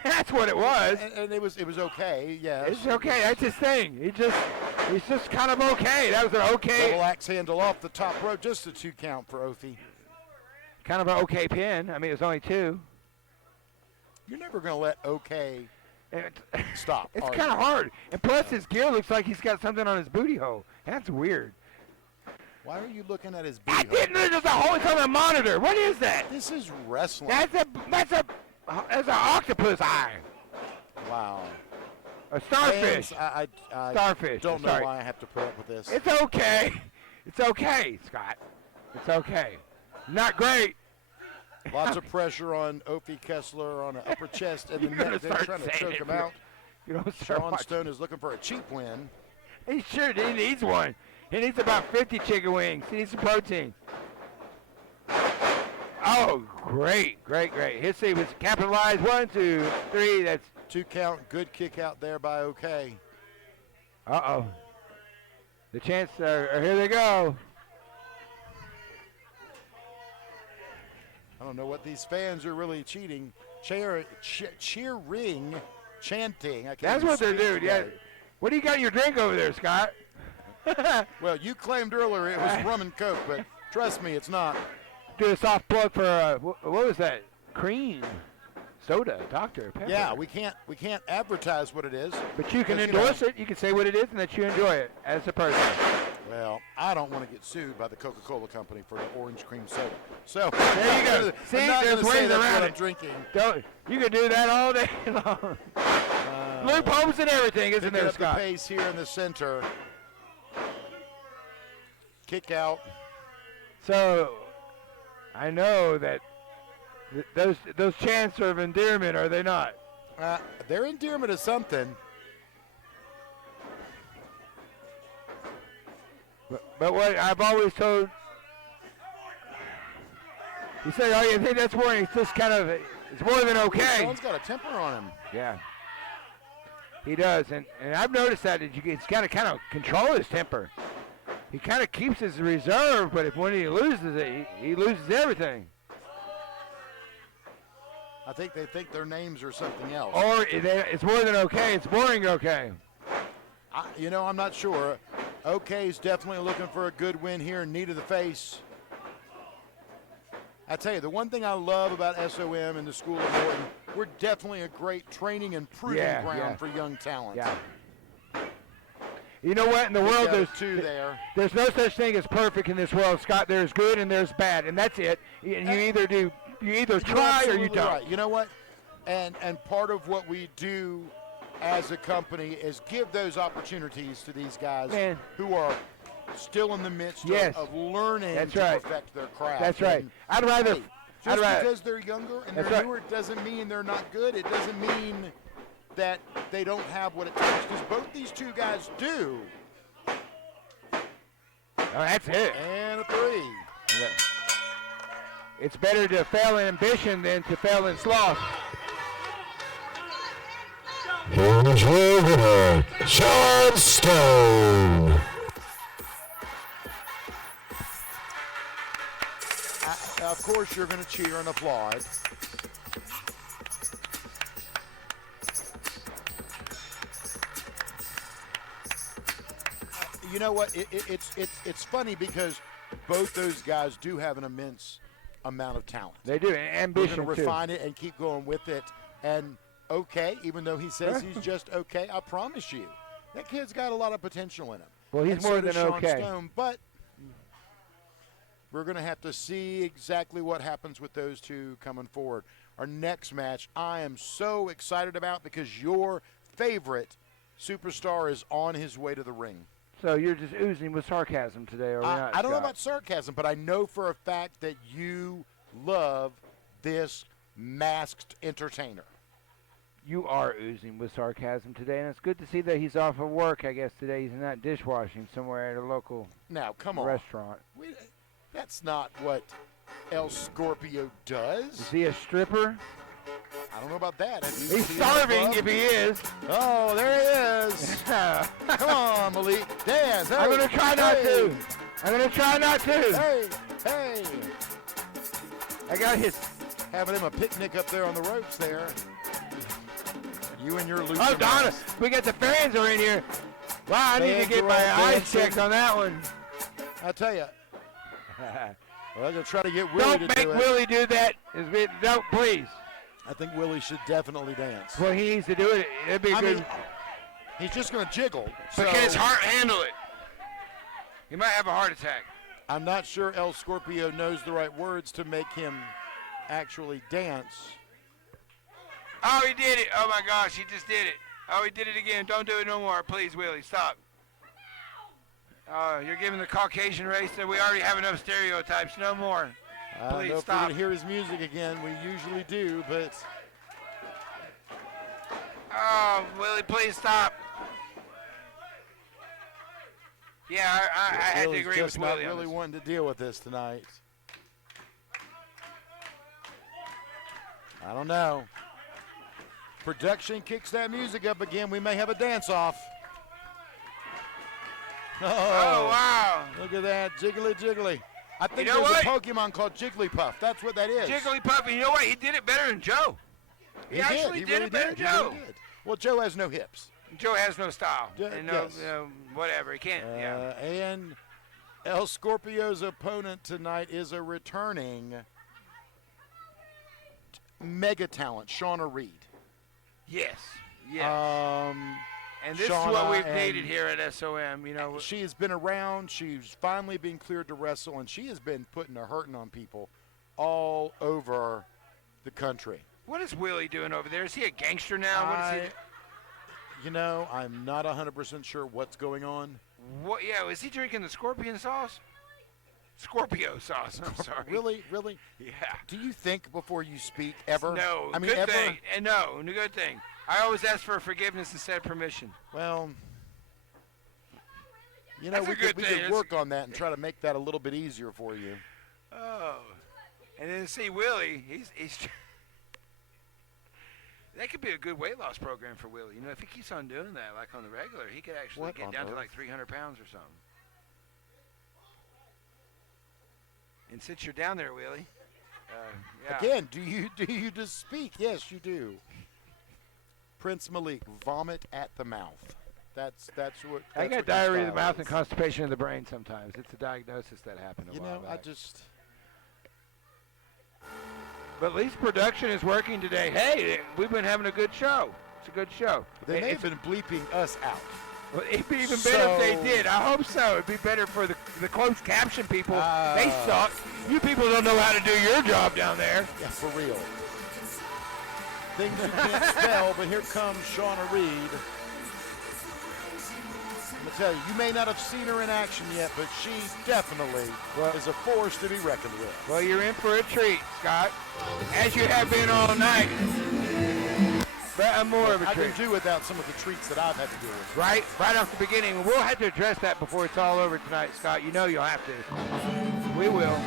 That's what it was. And it was okay. Yes. It's okay. That's his thing. He's just kind of okay. That was an okay. Double axe handle off the top rope, just a 2 count for Opie. Kind of an okay pin. I mean, it was only 2. You're never going to let okay stop. It's kind of hard. And plus, his gear looks like he's got something on his booty hole. That's weird. Why are you looking at his I booty hole? didn't know there's a hole. It's on the monitor. What is that? This is wrestling. That's an octopus eye. Wow. A starfish. Fans, I Starfish. don't know Sorry. why I have to put up with this. It's okay. It's okay, Scott. It's okay. Not great. Lots of pressure on Opie Kessler on an upper chest and the You're gonna neck. They're start trying to saying choke it him if out. You don't start Shawn watching. Stone is looking for a cheap win. He needs one. He needs about 50 chicken wings. He needs some protein. Oh, great. His see was capitalized. 1, 2, 3. That's 2 count. Good kick out there by OK. uh-oh. The chance here they go. I don't know what these fans are really cheering, chanting. I can't That's even what they're speak doing. Yeah. today. What do you got in your drink over there, Scott? Well, you claimed earlier it was rum and coke, but trust me, it's not. Do a soft plug for what was that? Cream soda, Dr. Pepper. Yeah, we can't advertise what it is. But you can But, you know, endorse it. You can say what it is and that you enjoy it as a person. Well, I don't want to get sued by the Coca-Cola company for the orange cream soda. So There you go. See, I'm not there's gonna say ways that's around what it. I'm drinking. You can do that all day long. Loopholes and everything, isn't Picking there, up the Scott? pace here in the center. Kick out. So, I know that those chants are of endearment, are they not? Their endearment is something. But what I've always told, you say, oh, you think that's boring? It's just kind of, it's more than okay. Shawn's got a temper on him. Yeah, he does, and I've noticed that he's got to kind of control his temper. He kind of keeps his reserve, but when he loses it, he loses everything. I think they think their names are something else. Or it's more than okay. It's boring okay. I'm not sure. OK's definitely looking for a good win here, knee to the face. I tell you, the one thing I love about SOM and the School of Morton, we're definitely a great training and proving ground for young talent. Yeah. You know what? In the world, there's no such thing as perfect in this world, Scott. There's good and there's bad, and that's it. And you either try or you don't. Right. You know what? And part of what we do as a company is give those opportunities to these guys who are still in the midst of learning to perfect their craft. That's right. Because they're younger and they're newer doesn't mean they're not good. It doesn't mean that they don't have what it takes, because both these two guys do. Oh, that's it. And a 3. Yeah. It's better to fail in ambition than to fail in sloth. Here's your winner, Shawn Stone. Of course, you're going to cheer and applaud. You know what? It's funny because both those guys do have an immense amount of talent. They do, and ambition too. We're going to refine it and keep going with it. And even though he says he's just okay, I promise you, that kid's got a lot of potential in him. Well, he's more than Shawn okay. Stone, but we're going to have to see exactly what happens with those two coming forward. Our next match, I am so excited about because your favorite superstar is on his way to the ring. So you're just oozing with sarcasm today, are we not? I don't know about sarcasm, but I know for a fact that you love this masked entertainer. You are oozing with sarcasm today, and it's good to see that he's off of work, I guess, today. He's not dishwashing somewhere at a local restaurant. That's not what El Scorpio does. Is he a stripper? I don't know about that. He's starving if he is. Oh, there he is. Come on, Malik. Dance. Hey. I'm going to try not to. I'm going to try not to. Hey. I got his. Having him a picnic up there on the ropes there. You and your loose. Oh, Donna, we got the fans are in here. Wow, I need to get my eyes checked on that one. I'll tell you. Well, I'm going to try to get Willie to do it. Don't make Willie do that. Don't, please. I think Willie should definitely dance. Well, he needs to do it. It'd be good. He's just going to jiggle. But can his heart handle it? He might have a heart attack. I'm not sure El Scorpio knows the right words to make him actually dance. Oh, he did it. Oh, my gosh, he just did it. Oh, he did it again. Don't do it no more. Please, Willie, stop. Oh, you're giving the Caucasian race that we already have enough stereotypes. No more. Please if stop. we're going to hear his music again. We usually do, but... Oh, Willie, please stop. Yeah, I had to agree with Willie. Not really wanting to deal with this tonight. I don't know. Production kicks that music up again. We may have a dance-off. Oh, wow. Look at that. Jiggly, jiggly. I think there's a Pokemon called Jigglypuff. That's what that is. Jigglypuff, and you know what? He did it better than Joe. He actually did it better than Joe. Really did. Well, Joe has no hips. Joe has no style. Whatever. He can't. And El Scorpio's opponent tonight is a returning mega talent, Shauna Reed. Yes. And this Shauna, is what we've needed here at SOM. You know, she has been around. She's finally been cleared to wrestle, and she has been putting a hurting on people all over the country. What is Willie doing over there? Is he a gangster now? What is he? You know, I'm not 100% sure what's going on. What? Yeah, is he drinking the scorpion sauce? Scorpio sauce. I'm sorry. Really? Yeah. Do you think before you speak ever? No. I mean, good ever? thing. And no, good thing. I always ask for forgiveness instead of permission. Well, you know, we could work on that and try to make that a little bit easier for you. Oh. And then see Willie, he's that could be a good weight loss program for Willie. You know, if he keeps on doing that, like on the regular, he could actually get down to like 300 pounds or something. And since you're down there, Willie, yeah. Again, do you just speak? Yes, you do. Prince Malik, vomit at the mouth. That's what. I that's got what diarrhea your of the mouth style and is. constipation of the brain sometimes. It's a diagnosis that happened a You while know, back. But at least production is working today. Hey, we've been having a good show. It's a good show. They may have been bleeping us out. Well, it'd be even better if they So- did. I hope so. It'd be better for the closed caption people. They suck. You people don't know how to do your job down there. Yeah, for real. Things you can't spell, but here comes Shauna Reed. I'm going to tell you, you may not have seen her in action yet, but she definitely is a force to be reckoned with. Well, you're in for a treat, Scott, as you have been all night. But more of a I treat. can do without some of the treats that I've had to deal with. Right off the beginning. We'll have to address that before it's all over tonight, Scott. You know you'll have to. We will.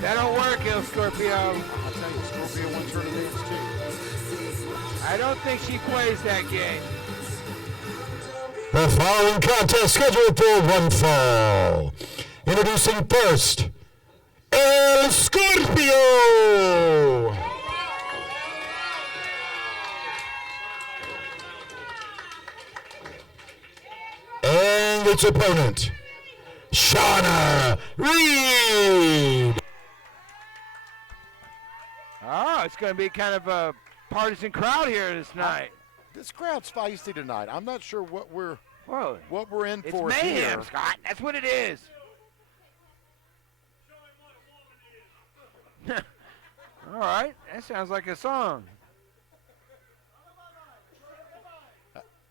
That don't work, Scorpio. I'll tell you, Scorpio wants her to dance too. I don't think she plays that game. The following contest scheduled for one fall. Introducing first, El Scorpio. And its opponent, Shauna Reed. Oh, it's going to be kind of a partisan crowd here this night. This crowd's feisty tonight. I'm not sure what we're in It's for mayhem, here. Scott. That's what it is. All right, that sounds like a song.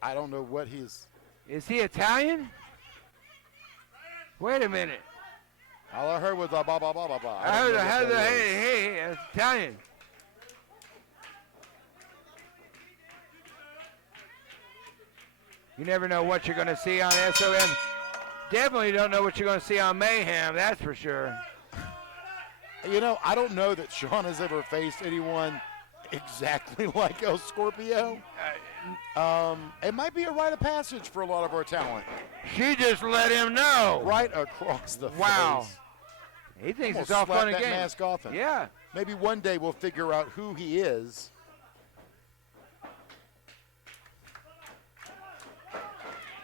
I don't know what he's. Is he Italian? Wait a minute. All I heard was blah blah blah blah blah. I heard hey, it's Italian. You never know what you're going to see on SOM. Definitely don't know what you're going to see on Mayhem, that's for sure. You know, I don't know that Shawn has ever faced anyone exactly like El Scorpio. It might be a rite of passage for a lot of our talent. She just let him know. Right across the Wow. face. He thinks Almost it's all slapped fun and that games. mask off him. Yeah. Maybe one day we'll figure out who he is.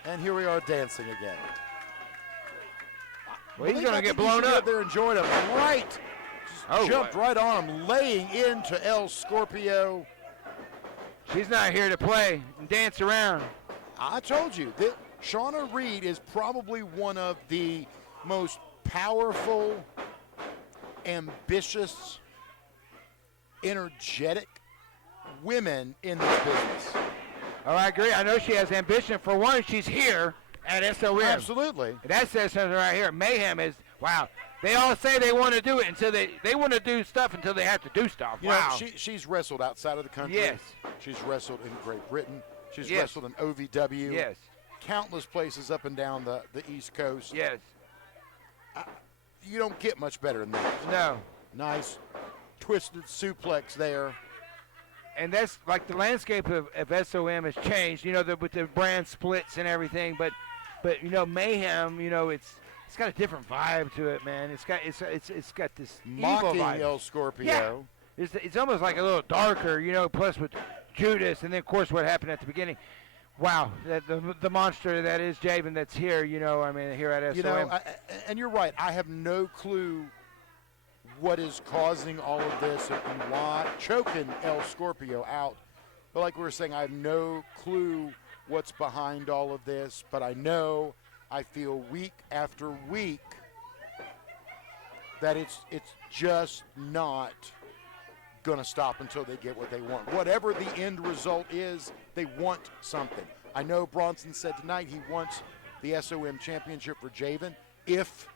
And here we are dancing again. Well, he's I going to think get blown you should up. There enjoying him. Right. Just jumped what? right on him, laying into El Scorpio. She's not here to play and dance around. I told you that Shauna Reed is probably one of the most powerful, ambitious, energetic women in this business. Oh, I agree. I know she has ambition. For one, she's here at SOM. Absolutely. That says something right here. Mayhem is, wow. They all say they want to do it until they want to do stuff until they have to do stuff. You Wow. know, she's wrestled outside of the country. Yes. She's wrestled in Great Britain. She's Yes. wrestled in OVW. Yes. Countless places up and down the East Coast. Yes. You don't get much better than that. No. Nice twisted suplex there. And that's like the landscape of SOM has changed, you know, with the brand splits and everything. But you know, Mayhem, you know, it's got a different vibe to it, man. It's got this evil Mocking vibe. El Scorpio. Yeah. It's almost like a little darker, you know. Plus with Judas, and then of course what happened at the beginning. Wow, the monster that is Javen that's here, you know. I mean, here at SOM. You know, and you're right. I have no clue what is causing all of this and why choking El Scorpio out. But like we were saying, I have no clue what's behind all of this. But I know, I feel week after week that it's just not going to stop until they get what they want. Whatever the end result is, they want something. I know Bronson said tonight he wants the SOM championship for Javen. If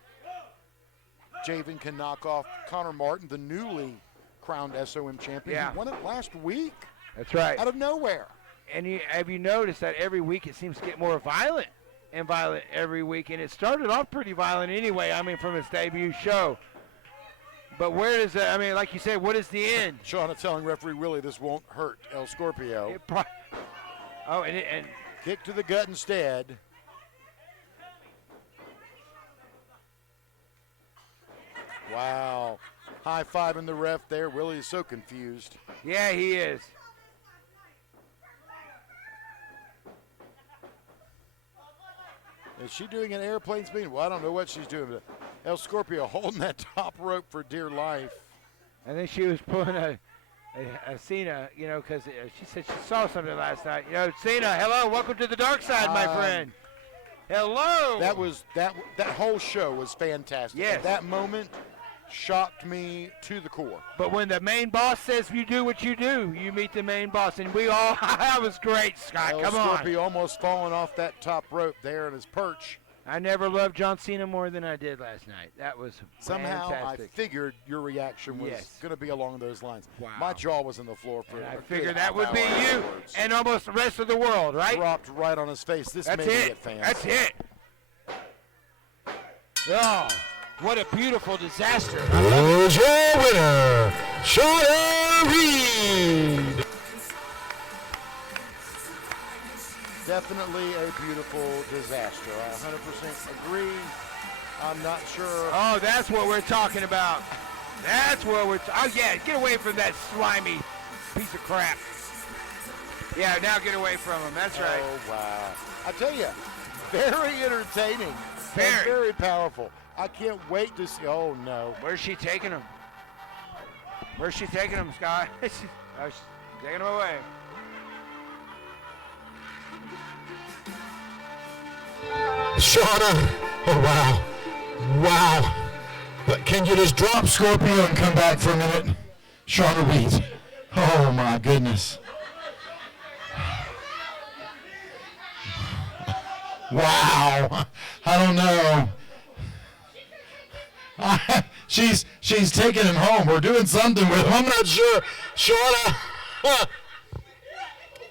Javen can knock off Connor Martin, the newly crowned SOM champion. Yeah. He won it last week. That's right. Out of nowhere. And have you noticed that every week it seems to get more violent and violent every week? And it started off pretty violent anyway, I mean, from its debut show. But where does that, I mean, like you said, what is the end? Shauna telling referee Willie this won't hurt El Scorpio. And kick to the gut instead. Wow. High-fiving the ref there. Willie is so confused. Yeah, he is. Is she doing an airplane spin? Well, I don't know what she's doing. But El Scorpio holding that top rope for dear life. I think she was pulling a Cena, you know, because she said she saw something last night. You know, Cena, hello, welcome to the dark side, my friend. Hello. That whole show was fantastic. Yes. That moment shocked me to the core. But when the main boss says you do what you do, you meet the main boss, and we all, that was great, Scott, El come on. Scorpio almost falling off that top rope there in his perch. I never loved John Cena more than I did last night. That was Somehow fantastic. I figured your reaction was Yes. going to be along those lines. Wow. My jaw was on the floor for And I a good figured that half would be hour you afterwards. and almost the rest of the world, right? Dropped right on his face. This That's made me it. get fans. That's it. Oh, what a beautiful disaster. Here's your winner, Shauna Reed. Definitely a beautiful disaster. I 100% agree. I'm not sure. Oh, that's what we're talking about. That's what we're oh, yeah, get away from that slimy piece of crap. Yeah, now get away from him. That's right. Oh, wow. I tell you, very entertaining. Very. And very powerful. I can't wait to see. Oh, no. Where's she taking him? Where's she taking him, Scott? She's taking him away. Shauna, oh wow, wow. But can you just drop Scorpio and come back for a minute? Shauna Reed, oh my goodness. Wow, I don't know. She's taking him home. We're doing something with him. I'm not sure. Shauna,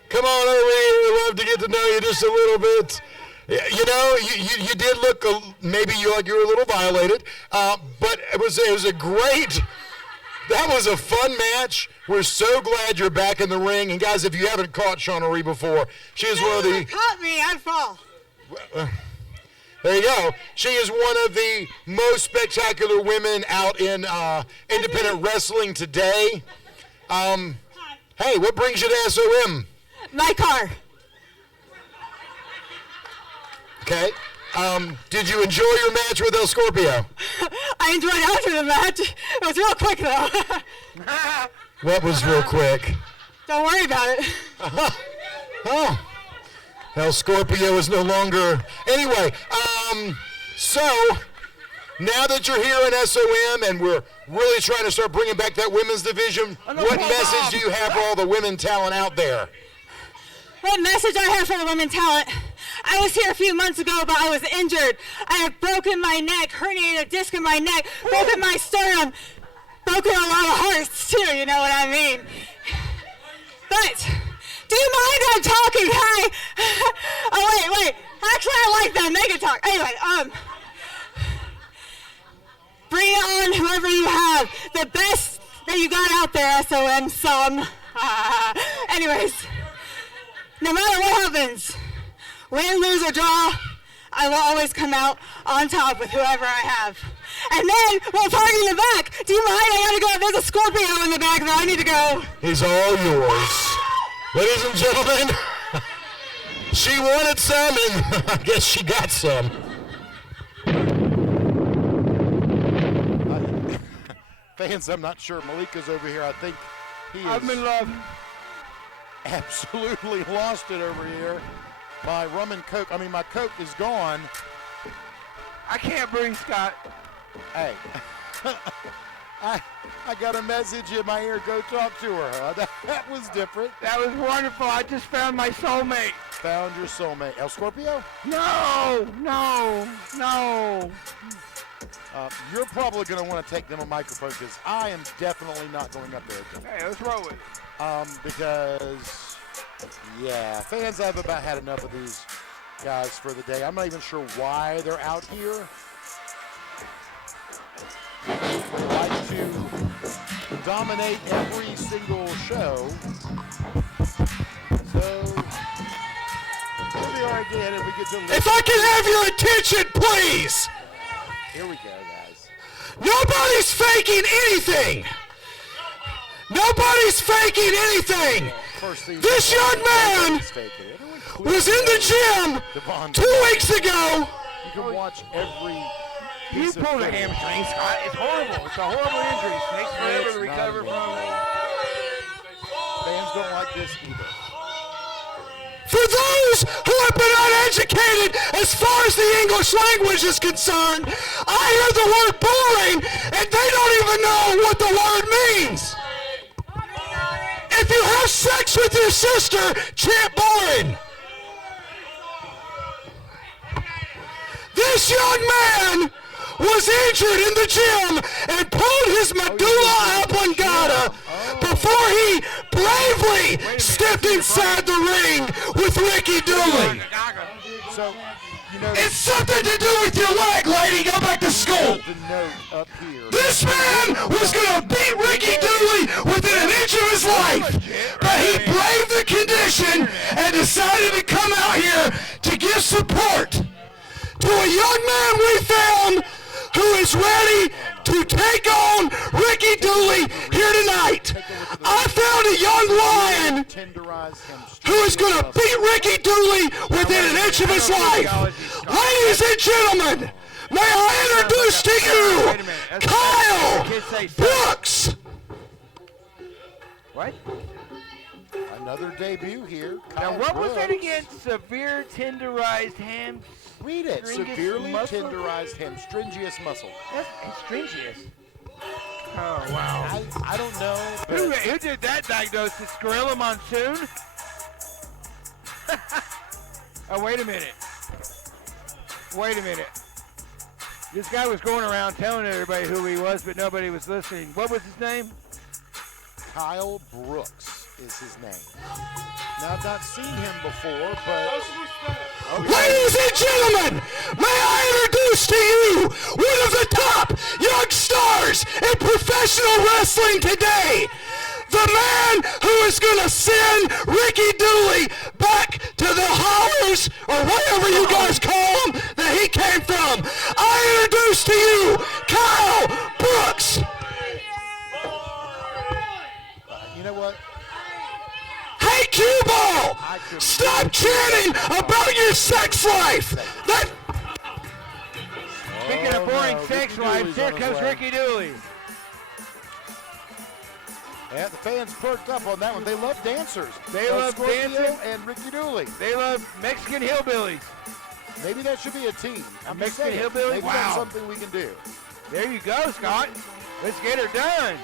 come on over here. We'd love to get to know you just a little bit. You know, you did look maybe you were a little violated, but it was a great. That was a fun match. We're so glad you're back in the ring. And guys, if you haven't caught Shauna Reed before, she is one of the. Caught me, I'd fall. There you go. She is one of the most spectacular women out in independent wrestling today. Hey, what brings you to SOM? My car. Okay. Did you enjoy your match with El Scorpio? I enjoyed after the match. It was real quick, though. What was real quick? Don't worry about it. Oh. El Scorpio is no longer. Anyway, so now that you're here in SOM and we're really trying to start bringing back that women's division, what message do you have for all the women talent out there? What message I have for the women talent? I was here a few months ago, but I was injured. I have broken my neck, herniated a disc in my neck, broken my sternum, broken a lot of hearts too, you know what I mean? But, do you mind I'm talking? Hi. Oh, wait. Actually, I like that. Make it talk. Anyway, bring it on, whoever you have. The best that you got out there, SOM, some. Anyways, no matter what happens, win, lose, or draw, I will always come out on top with whoever I have. And then, we'll party in the back. Do you mind? I gotta go. There's a Scorpio in the back there. I need to go. He's all yours. Ladies and gentlemen, she wanted some, and I guess she got some. Fans, I'm not sure. Malika's over here. I think he is. I'm in love. Absolutely lost it over here. My rum and Coke, my Coke is gone. I can't breathe, Scott. Hey, I got a message in my ear. Go talk to her. That was different. That was wonderful. I just found my soulmate. Found your soulmate. El Scorpio? No. You're probably going to want to take them a microphone because I am definitely not going up there again. Hey, let's roll it. Because, yeah, fans have about had enough of these guys for the day. I'm not even sure why they're out here. They like to dominate every single show. So, we'll be all right if we get to. If I can have your attention, please. Here we go, guys. Nobody's faking anything. Nobody's faking anything. This young man was in the gym 2 weeks ago. You can watch every You piece of pulled a footage. hamstring, Scott. It's horrible. It's a horrible injury. It takes forever It's to recover not from. Fans don't like this either. For those who have been uneducated as far as the English language is concerned, I hear the word boring and they don't even know what the word means. If you have sex with your sister, chant boring. This young man was injured in the gym and pulled his medulla oblongata before he bravely stepped inside the ring with Ricky Duly. So, you know, It's something to do with your leg, lady. Go back to school. the note up here. This man was going to beat Ricky Duly within an inch of his life, but he braved the condition and decided to come out here to give support to a young man we found who is ready to take on Ricky Duly here tonight. I found a young lion who is going to beat Ricky Duly within an inch of his life. Ladies and gentlemen, may I introduce to you Kyle Brooks. What? Another debut here. Now, Kyle what was that Brooks. again? Severe tenderized ham. Read it. Stringius Severely muscle? tenderized hamstringius muscle. That's stringius. Oh, wow. I don't know. Who But did that diagnosis? Gorilla Monsoon? Oh, wait a minute. Wait a minute. This guy was going around telling everybody who he was, but nobody was listening. What was his name? Kyle Brooks is his name. Now, I've not seen him before, but... Ladies and gentlemen, may I introduce to you one of the top young stars in professional wrestling today. The man who is going to send Ricky Duly back to the hollers, or whatever you guys call him, that he came from. I introduce to you Kyle Brooks. You know what? Hey, cue ball! Stop chanting about your sex life. That Speaking of boring sex lives, here comes Ricky Duly. Yeah, the fans perked up on that one. They love dancers. They love Scorpio dancing. and Ricky Duly. They love Mexican hillbillies. Maybe that should be a team. I'm just Mexican saying. hillbilly? Maybe Wow. that's something we can do. There you go, Scott. Let's get her done.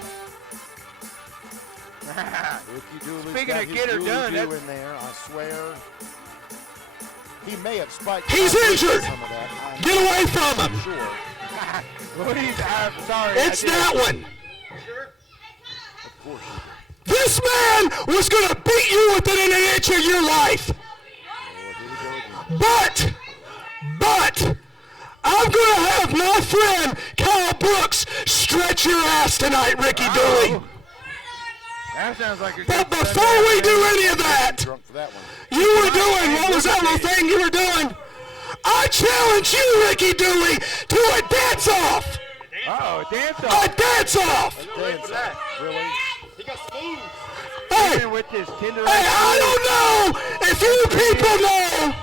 Ricky Duly's Speaking got of his get her Duly done, do that's- in there, I swear. He may have spiked. He's injured. Some of that. I'm Get away from him. sure. I'm sorry. It's that one. Of course you did. This man was going to beat you within an inch of your life. But, I'm going to have my friend Kyle Brooks stretch your ass tonight, Ricky Duly. That sounds like a But good before we do any of that, Drunk for that one. you were doing, what was that little thing you were doing? I challenge you, Ricky Duly, to a dance-off. Uh-oh, dance A off. dance-off. Dance. Really? Hey, With this tender I don't know if you people know.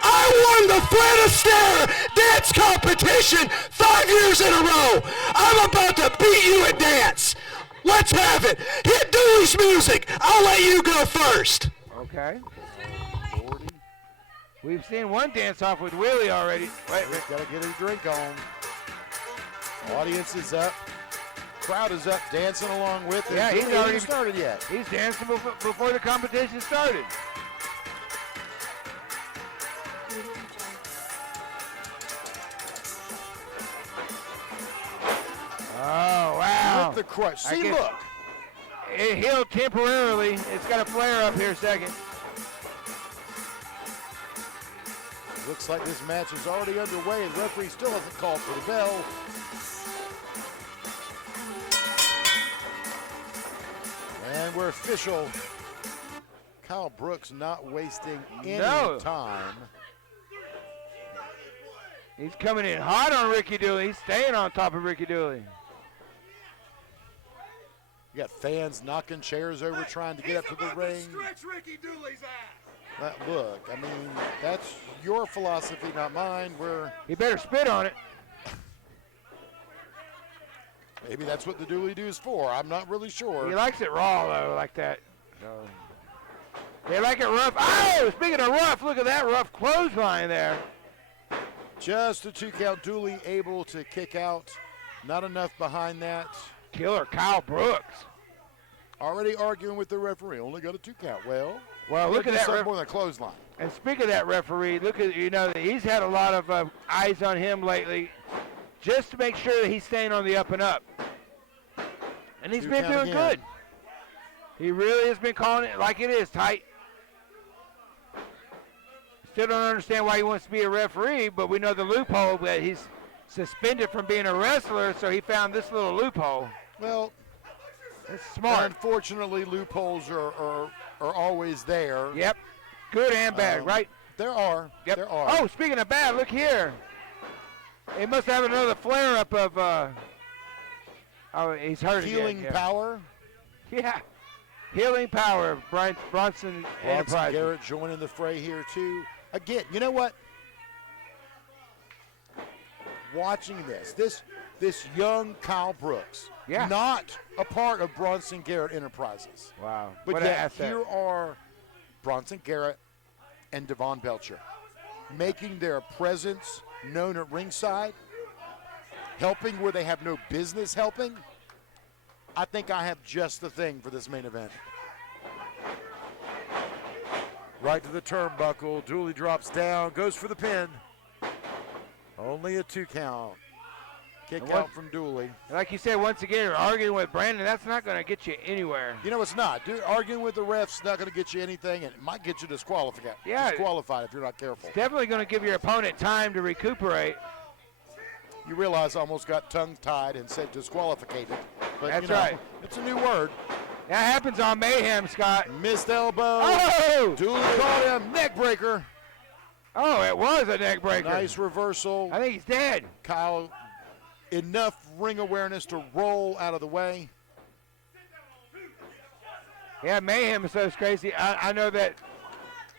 I won the Fred Astaire dance competition 5 years in a row. I'm about to beat you at dance. Let's have it. Hit Duly's music. I'll let you go first. Okay. We've seen one dance off with Willie already. Wait. Gotta get his drink on. Audience is up. Crowd is up, dancing along with him. Yeah, he's Duly already hasn't started yet. He's dancing before the competition started. Oh, wow. With the crush. I See, guess- look. It healed temporarily. It's got a flare up here a second. Looks like this match is already underway. The referee still hasn't called for the bell. And we're official. Kyle Brooks not wasting any No. time. He's coming in hot on Ricky Duly. He's staying on top of Ricky Duly. You got fans knocking chairs over trying to get up to the ring. Stretch Ricky Dooley's ass. Look, I mean, that's your philosophy, not mine. He better spit on it. Maybe that's what the Duly do is for. I'm not really sure. He likes it raw, though, like that. They like it rough. Oh, speaking of rough, look at that rough clothesline there. Just a 2 count. Duly able to kick out. Not enough behind that. Killer Kyle Brooks. Already arguing with the referee. Only got a 2 count. Well, look at that. More than a clothesline. And speaking of that referee, look at, he's had a lot of eyes on him lately just to make sure that he's staying on the up and up. And he's been doing good. He really has been calling it like it is, tight. Still don't understand why he wants to be a referee, but we know the loophole that he's suspended from being a wrestler, so he found this little loophole. Well, it's smart. Unfortunately, loopholes are always there. Yep. Good and bad, right? There are. Yep. There are. Oh, speaking of bad, look here. They must have another flare-up of, he's hurt again. Healing power. Yeah. Healing power of Bronson Enterprises. Garrett joining the fray here, too. Again, you know what? Watching this young Kyle Brooks, not a part of Bronson Garrett Enterprises. Wow. But what yet here are Bronson Garrett and Devon Belcher making their presence known at ringside, helping where they have no business helping. I think I have just the thing for this main event. Right to the turnbuckle. Duly drops down, goes for the pin. Only a 2 count. Kick out from Duly. Like you said, once again, arguing with Brandon, that's not going to get you anywhere. You know, it's not. Arguing with the refs not going to get you anything, and it might get you disqualified. Yeah. Disqualified if you're not careful. It's definitely going to give your opponent time to recuperate. You realize I almost got tongue-tied and said disqualified. But that's right. It's a new word. That happens on Mayhem, Scott. Missed elbow. Oh! Duly caught him. Neck breaker. Oh, it was a neck breaker. Nice reversal. I think he's dead. Kyle, enough ring awareness to roll out of the way. Yeah, Mayhem is so crazy. I know that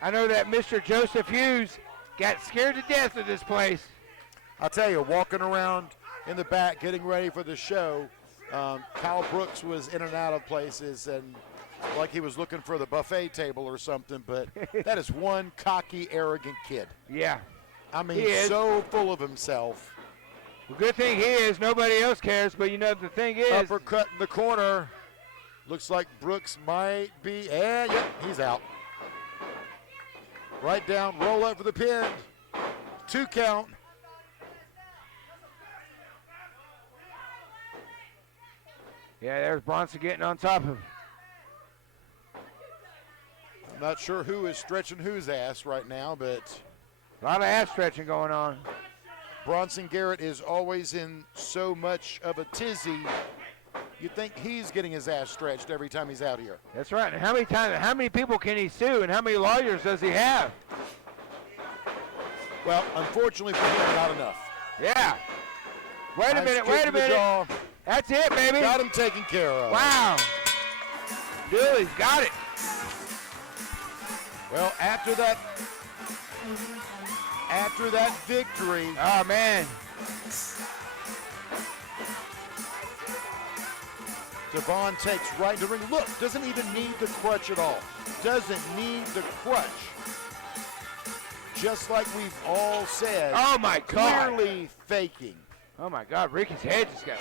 Mr. Joseph Hughes got scared to death of this place. I'll tell you, walking around in the back, getting ready for the show, Kyle Brooks was in and out of places and like he was looking for the buffet table or something, but that is one cocky, arrogant kid. Yeah. I mean, so full of himself. Well, good thing he is. Nobody else cares, but the thing is. Uppercut in the corner. Looks like Brooks might be, and yep, he's out. Right down, roll up for the pin. 2 count. Yeah, there's Bronson getting on top of him. I'm not sure who is stretching whose ass right now, but a lot of ass stretching going on. Bronson Garrett is always in so much of a tizzy. You think he's getting his ass stretched every time he's out here. That's right. And how many people can he sue, and how many lawyers does he have? Well, unfortunately for him, not enough. Yeah. Wait a minute. That's it, baby. Got him taken care of. Wow. Duly's got it. Well, after that victory. Oh, man. Devon takes right to the ring. Look, doesn't even need the crutch at all. Doesn't need the crutch. Just like we've all said. Oh, my God. Clearly faking. Oh, my God. Ricky's head just got.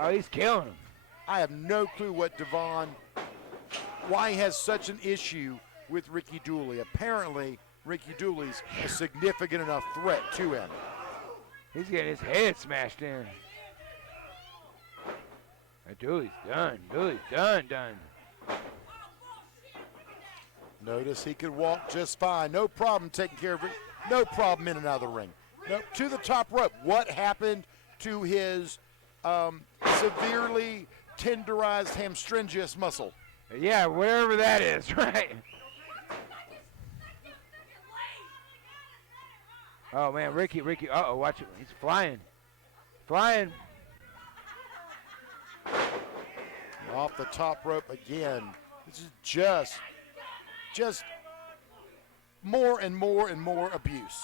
Oh, he's killing him. I have no clue why he has such an issue with Ricky Duly. Apparently, Ricky Duly's a significant enough threat to him. He's getting his head smashed in. Duly's done. Duly's done. Notice he can walk just fine. No problem taking care of it. No problem in and out of the ring. No, to the top rope. What happened to his severely tenderized hamstringius muscle? Yeah, whatever that is, right? Oh, man, Ricky. Uh-oh, watch it. He's flying. Flying. Off the top rope again. This is just more and more and more abuse.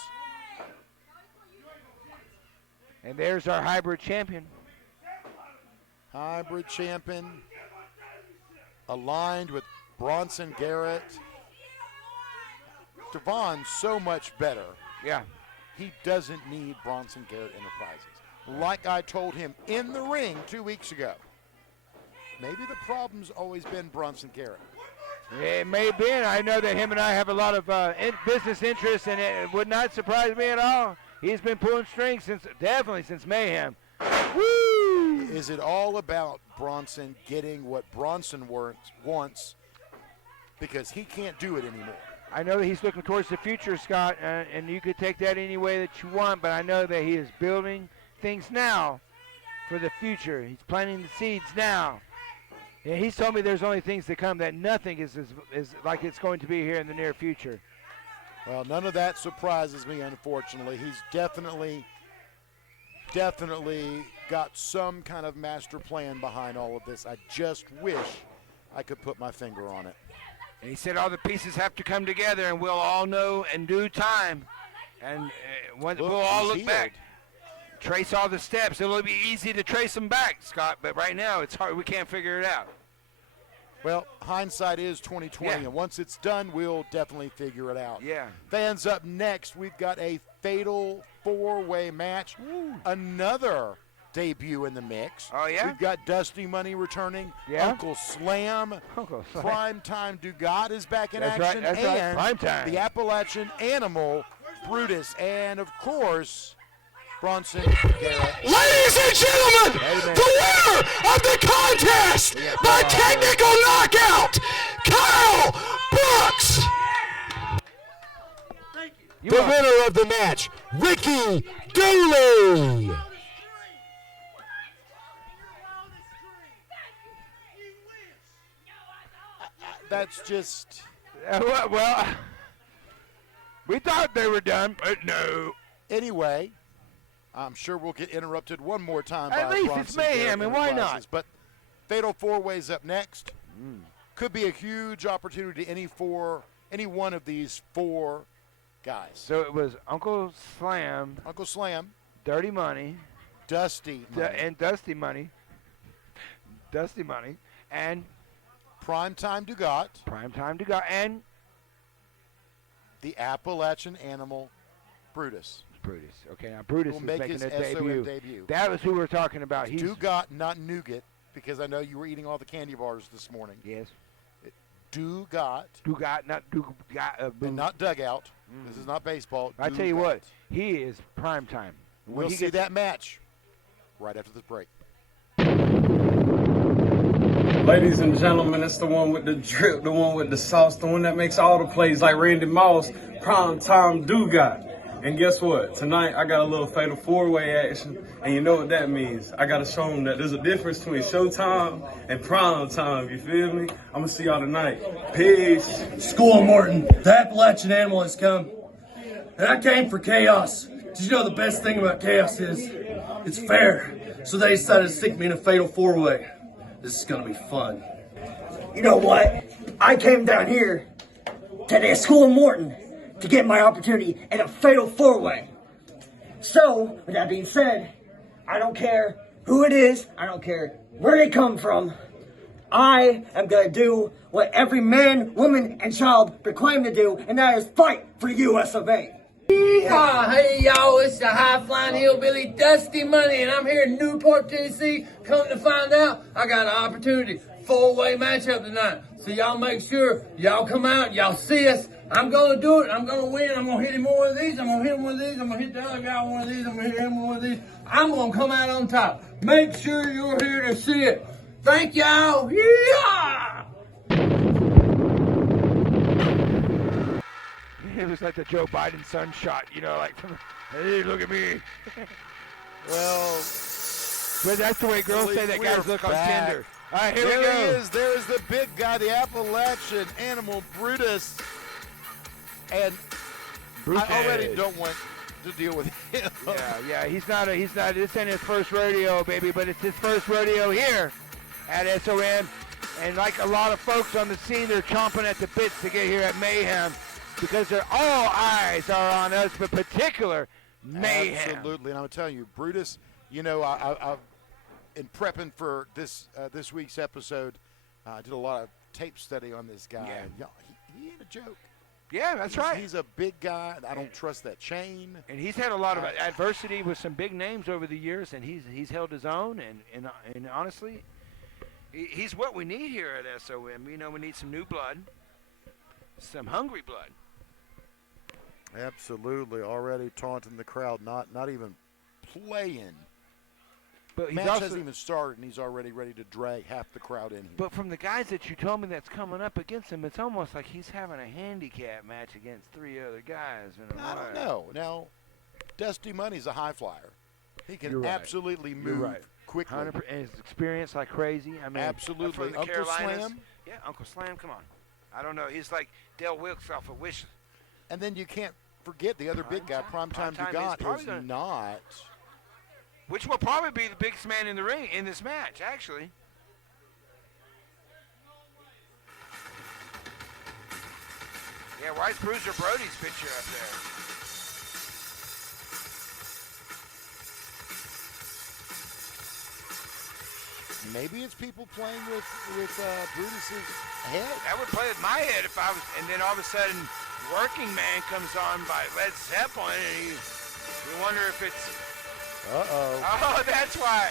And there's our hybrid champion. Hybrid champion aligned with Bronson Garrett. Devon's so much better. Yeah. He doesn't need Bronson Garrett Enterprises. Like I told him in the ring 2 weeks ago. Maybe the problem's always been Bronson Garrett. It may have been. I know that him and I have a lot of business interests, and it would not surprise me at all. He's been pulling strings definitely since Mayhem. Woo! Is it all about Bronson getting what Bronson wants because he can't do it anymore? I know that he's looking towards the future, Scott, and you could take that any way that you want, but I know that he is building things now for the future. He's planting the seeds now. Yeah, he's told me there's only things to come, that nothing is like it's going to be here in the near future. Well, none of that surprises me, unfortunately. He's definitely got some kind of master plan behind all of this. I just wish I could put my finger on it. And he said all the pieces have to come together, and we'll all know in due time. And we'll all look back, trace all the steps. It'll be easy to trace them back, Scott, but right now it's hard. We can't figure it out. Well, hindsight is 20/20, Yeah. and once it's done, we'll definitely figure it out. Yeah. Fans, up next, we've got a fatal four-way match. Another debut in the mix. Oh, yeah? We've got Dusty Money returning. Yeah? Uncle Slam. Primetime Dugat is back in That's right, action. that's right, and Primetime. the Appalachian Animal, Brutus. And, of course, Bronson Garrett. Ladies and gentlemen, the winner of the contest by technical knockout, Kyle Brooks. The winner of the match, Ricky Duly. That's just... well, we thought they were done, but no. Anyway, I'm sure we'll get interrupted one more time At by least Bronson it's mayhem, Garrett and why Enterprises. not? But Fatal Four-Ways up next. Could be a huge opportunity to any one of these four guys. So it was Uncle Slam, Dirty Money, Dusty Money. and Dusty Money, and Primetime Dugat, and the Appalachian Animal, Brutus. Okay, now Brutus Will is make making his a SOM debut. That was who we were talking about. He's Dugat, not Nougat, because I know you were eating all the candy bars this morning. Yes. Dugat. Dugat, not Dugat. And not Dugout. This is not baseball. I tell you Dugat. what, he is prime time. We'll see that match right after this break. Ladies and gentlemen, it's the one with the drip, the one with the sauce, the one that makes all the plays like Randy Moss, Prime Time Dugat. And guess what? Tonight I got a little fatal four-way action, and you know what that means. I gotta show them that there's a difference between showtime and prime time, you feel me? I'm gonna see y'all tonight. Peace. School of Morton, the Appalachian Animal has come. And I came for chaos. Did you know the best thing about chaos is it's fair? So they decided to stick me in a fatal four-way. This is gonna be fun. You know what? I came down here to the School of Morton to get my opportunity in a fatal four-way. So, with that being said, I don't care who it is, I don't care where they come from, I am gonna do what every man, woman, and child proclaim to do, and that is fight for the US of A. Yeehaw! Hey y'all, it's the high-flying hillbilly Dusty Money, and I'm here in Newport, Tennessee. Come to find out, I got an opportunity, four-way matchup tonight. So y'all make sure y'all come out, y'all see us. I'm gonna do it. I'm gonna win. I'm gonna hit him one of these. I'm gonna hit him one of these. I'm gonna hit the other guy one of these. I'm gonna hit him one of these. I'm gonna come out on top. Make sure you're here to see it. Thank y'all. Yeah. It was like the Joe Biden sun shot, like, hey, look at me. Well, but that's the way girls say that guys look on Tinder. All right, here we go. There he is. There is the big guy, the Appalachian Animal, Brutus. And I already don't want to deal with him. Yeah. He's not. This ain't his first rodeo, baby, but it's his first rodeo here at SOM. And like a lot of folks on the scene, they're chomping at the bits to get here at Mayhem because all eyes are on us, but particular Mayhem. Absolutely, and I'm telling you, Brutus. You know, I in prepping for this week's episode, I did a lot of tape study on this guy. Yeah. And, he ain't a joke. Yeah, that's right. He's a big guy. I don't trust that chain. And he's had a lot of adversity with some big names over the years, and he's held his own. And honestly, he's what we need here at SOM. You know, we need some new blood, some hungry blood. Absolutely, already taunting the crowd, not even playing. But he's match also, hasn't even started, and he's already ready to drag half the crowd in here. But from the guys that you told me that's coming up against him, it's almost like he's having a handicap match against 3 other guys. I don't know. Now, Dusty Money's a high flyer. He can You're right. absolutely You're move right. quickly. And his experience like crazy. I mean, Absolutely. from the Uncle Carolinas. Slam? Yeah, Uncle Slam. Come on. I don't know. He's like Del Wilkes off of Wish. And then you can't forget the other big guy, Primetime Dugat, is not. Which will probably be the biggest man in the ring in this match, actually. Yeah, why is Bruiser Brody's picture up there? Maybe it's people playing with Brutus's head. That would play with my head if I was, and then all of a sudden, Working Man comes on by Led Zeppelin, and you wonder if it's. Uh-oh. Oh, that's why.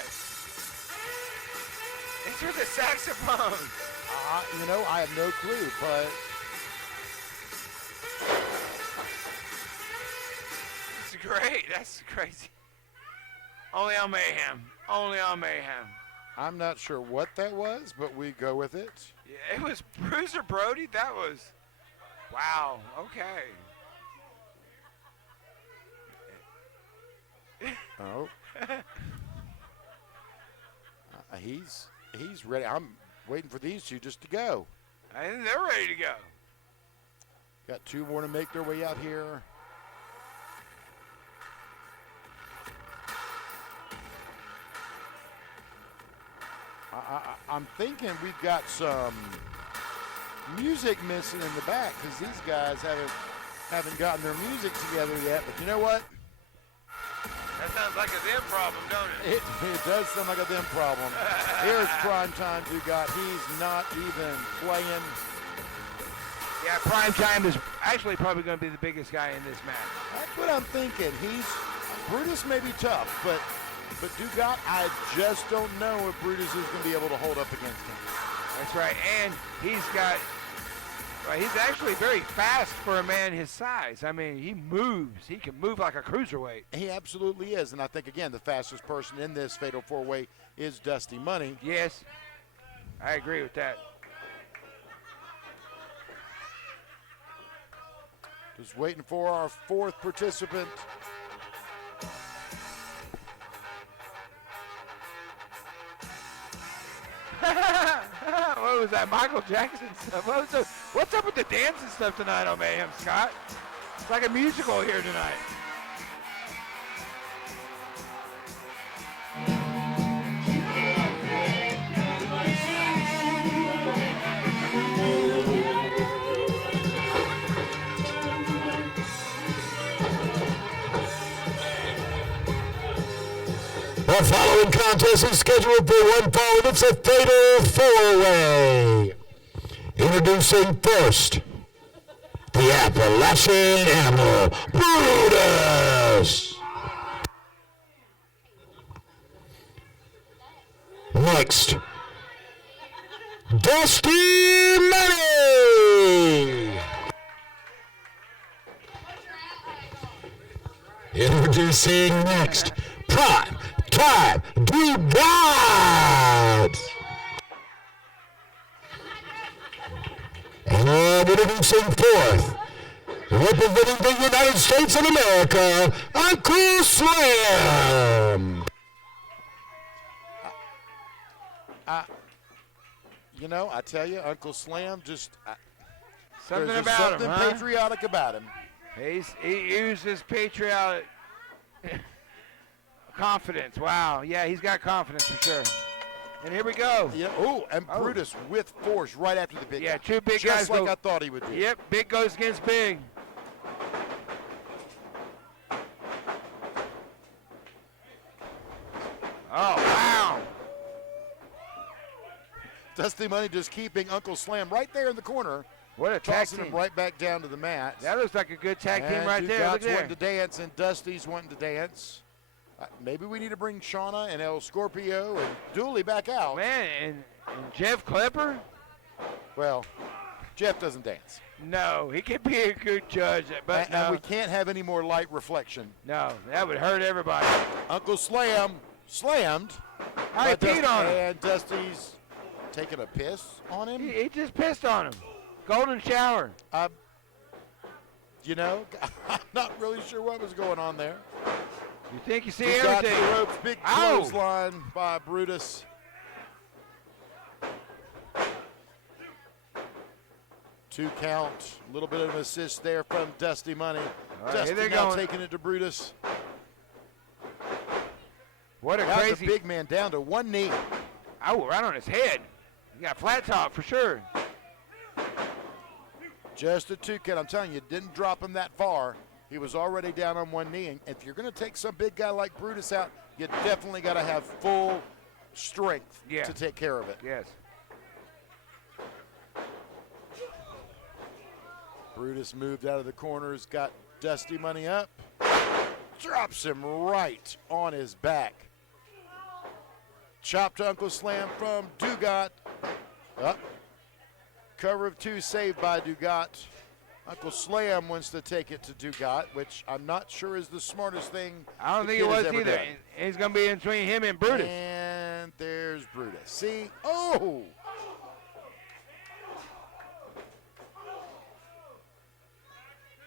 It's with the saxophone. You know, I have no clue, but. It's great. That's crazy. Only on Mayhem. Only on Mayhem. I'm not sure what that was, but we go with it. Yeah, it was Bruiser Brody. That was. Wow. Okay. Oh. He's ready. I'm waiting for these two just to go. I think they're ready to go. Got two more to make their way out here. I'm thinking we've got some music missing in the back because these guys haven't gotten their music together yet. But you know what? That sounds like a them problem, don't it? It does sound like a them problem. Here's Primetime Dugat. He's not even playing. Yeah, Primetime is actually probably going to be the biggest guy in this match. That's what I'm thinking. Brutus may be tough, but Dugat, I just don't know if Brutus is going to be able to hold up against him. That's right, and he's actually very fast for a man his size. I mean, he moves. He can move like a cruiserweight. He absolutely is, and I think, again, the fastest person in this Fatal 4-Way is Dusty Money. Yes, I agree with that. Just waiting for our fourth participant. What was that, Michael Jackson stuff? What's up with the dancing stuff tonight on Mayhem, Scott? It's like a musical here tonight. The following contest is scheduled for one fall, and it's a Fatal 4-Way. Introducing first, the Appalachian Animal, Brutus. Next, Dusty Money. Introducing next, Prime Time Dugat. And introducing fourth, representing the United States of America, Uncle Slam. You know, I tell you, Uncle Slam just Something there's about something him, huh? patriotic about him. He uses patriotic Confidence. Wow. Yeah, he's got confidence for sure. And here we go. Yeah. Oh, and Brutus with force right after the big guy. Yeah, two big Just guys like go, I thought he would do. Yep, big goes against big. Oh, wow. Dusty Money just keeping Uncle Slam right there in the corner. What a tag tossing team. him right back down to the mat. That looks like a good tag team right there. Look Dugat's there. wanting to dance, and Dusty's wanting to dance. Maybe we need to bring Shauna and El Scorpio and Duly back out. Man, and Jeff Clepper? Well, Jeff doesn't dance. No, he could be a good judge, but and we can't have any more light reflection. No, that would hurt everybody. Uncle Slam slammed. He peed on him. And Dusty's taking a piss on him. He just pissed on him. Golden shower. You know, I'm not really sure what was going on there. You think you see He got everything. to the ropes, big clothesline by Brutus. Two count, a little bit of an assist there from Dusty Money. Right, Dusty here they now going. taking it to Brutus. What a Got crazy. the big man down to one knee. Oh, right on his head. He got flat top for sure. Just a two count. I'm telling you, didn't drop him that far. He was already down on one knee. And if you're going to take some big guy like Brutus out, you definitely got to have full strength to take care of it. Yes. Brutus moved out of the corners, got Dusty Money up, drops him right on his back. Chop to Uncle Slam from Dugat. Up. Cover of two saved by Dugat. Uncle Slam wants to take it to Dugat, which I'm not sure is the smartest thing. I don't the think it kid has was ever either. done. He's going to be in between him and Brutus. And there's Brutus. See? Oh!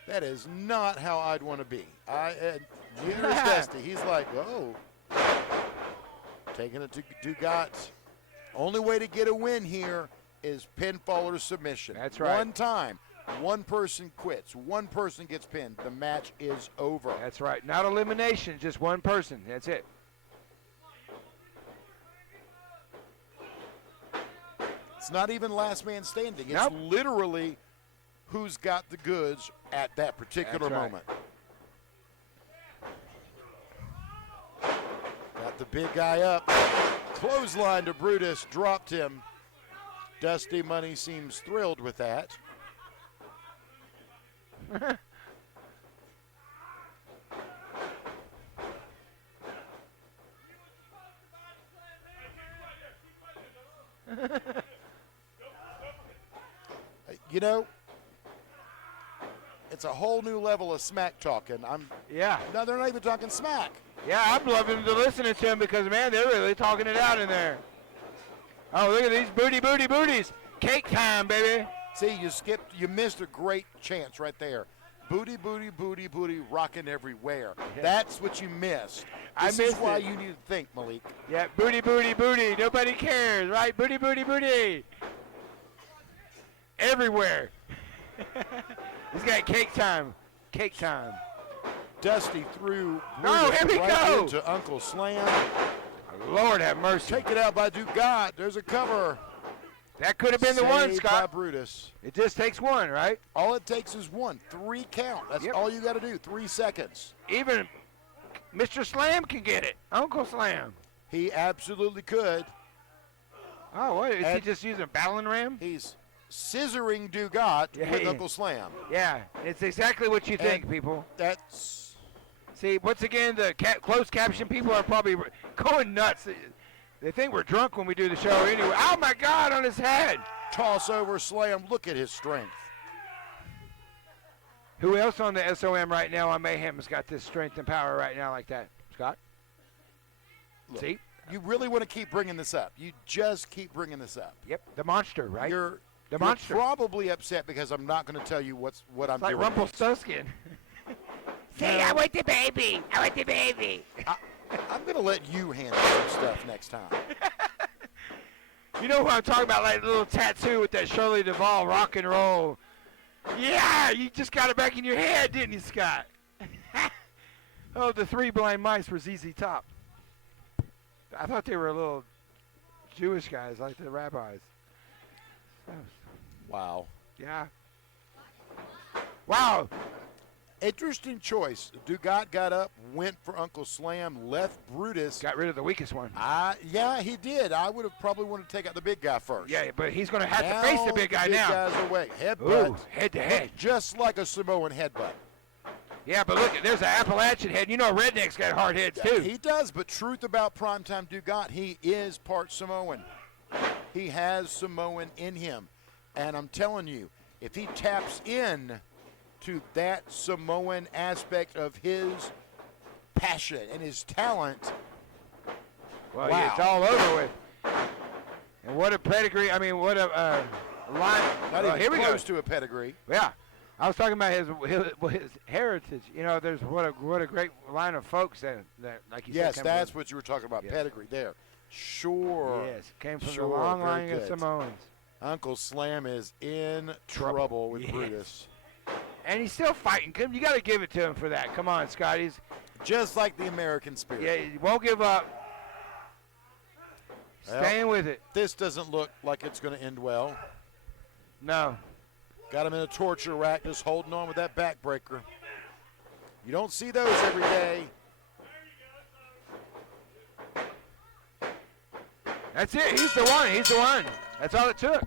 That is not how I'd want to be. Neither is Dusty. He's like, oh. Taking it to Dugat. Only way to get a win here is pinfall or submission. That's right. One time, one person quits. One person gets pinned. The match is over. That's right. Not elimination, just one person. That's it. It's not even last man standing. It's Nope. literally who's got the goods at that particular That's right. moment. Got the big guy up. Clothesline to Brutus, dropped him. Dusty Money seems thrilled with that. You know, it's a whole new level of smack talking. No, they're not even talking smack. Yeah, I'm loving to listening to him because, man, they're really talking it out in there. Oh, look at these booties. Cake time, baby. See, you missed a great chance right there. Booty, rocking everywhere. Yeah. That's what you missed. I This is missed why it. you need to think, Malik. Yeah, booty. Nobody cares, right? Booty. Everywhere. He's got cake time. Dusty threw Oh, Brutus here we right go. into Uncle Slam. Lord have mercy. Take it out by Dugat. There's a cover. That could have been the one, Saved Scott. by Brutus. It just takes one, right? All it takes is one. 3 count. That's all you got to do. 3 seconds. Even Mr. Slam can get it. Uncle Slam. He absolutely could. Oh, what? Is he And just using a battling ram? He's scissoring Dugat with Uncle Slam. Yeah, it's exactly what you think, people. That's... See, once again, the closed caption people are probably going nuts. They think we're drunk when we do the show anyway. Oh, my God, on his head. Toss over Slam. Look at his strength. Who else on the SOM right now on Mayhem has got this strength and power right now like that? Scott? Look, See? you really want to keep bringing this up. You just keep bringing this up. Yep, the monster, right? You're monster. probably upset because I'm not going to tell you what I'm Like doing. Rumpelstiltskin. Say, I want the baby. I'm going to let you handle some stuff next time. You know what I'm talking about, like the little tattoo with that Shirley Duvall rock and roll. Yeah, you just got it back in your head, didn't you, Scott? Oh, the 3 blind mice were ZZ Top. I thought they were little Jewish guys like the rabbis. Wow. Yeah. Wow. Interesting choice. Dugat got up, went for Uncle Slam, left Brutus. Got rid of the weakest one. Yeah, he did. I would have probably wanted to take out the big guy first. Yeah, but he's going to have to face the big guy now. Big guy's away. Headbutt. Ooh, head to head. Just like a Samoan headbutt. Yeah, but look, there's an Appalachian head. You know, redneck's got hard heads too. He does, but truth about Primetime Dugat, he is part Samoan. He has Samoan in him. And I'm telling you, if he taps in to that Samoan aspect of his passion and his talent, well, wow. Yeah, it's all over with. And what a pedigree. I mean, what a line. Not even here we go. close to a pedigree. Yeah. I was talking about his heritage. You know, there's what a great line of folks that like you said. Yes, that's what you were talking about, pedigree there. Sure. Yes, came from the long line of Samoans. Uncle Slam is in trouble with Brutus. And he's still fighting. You got to give it to him for that. Come on, Scotty. Just like the American spirit. Yeah, he won't give up. Staying with it. This doesn't look like it's going to end well. No. Got him in a torture rack, just holding on with that backbreaker. You don't see those every day. That's it. He's the one. He's the one. That's all it took.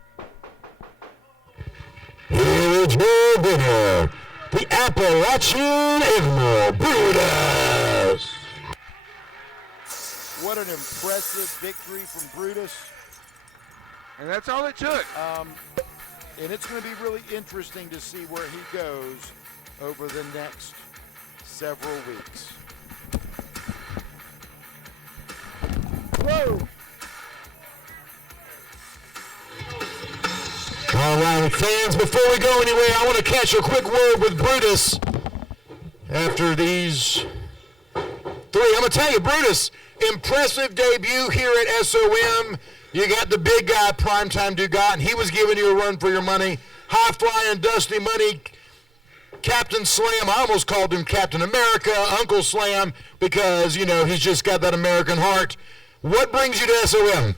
Here is your winner, the Appalachian Admiral Brutus. What an impressive victory from Brutus. And that's all it took. And it's going to be really interesting to see where he goes over the next several weeks. Whoa! All right, fans, before we go anywhere, I want to catch a quick word with Brutus after these 3. I'm going to tell you, Brutus, impressive debut here at SOM. You got the big guy, Primetime Dugat, and he was giving you a run for your money. High-flying, dusty money, Captain Slam. I almost called him Captain America, Uncle Slam, because, you know, he's just got that American heart. What brings you to SOM?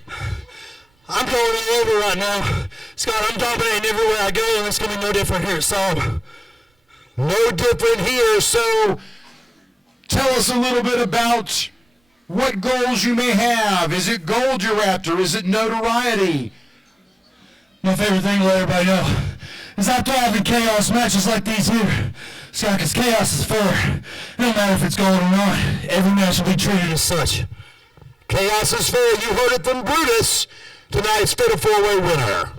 I'm going all over right now. Scott, I'm dominating everywhere I go, and it's going to be no different here. So, no different here. So, tell us a little bit about what goals you may have. Is it gold you're after? Is it notoriety? My favorite thing to let everybody know is I thrive in chaos matches like these here. Scott, because chaos is fair. It don't matter if it's gold or not. Every match will be treated as such. Chaos is fair. You heard it from Brutus, tonight's Fatal 4-Way winner.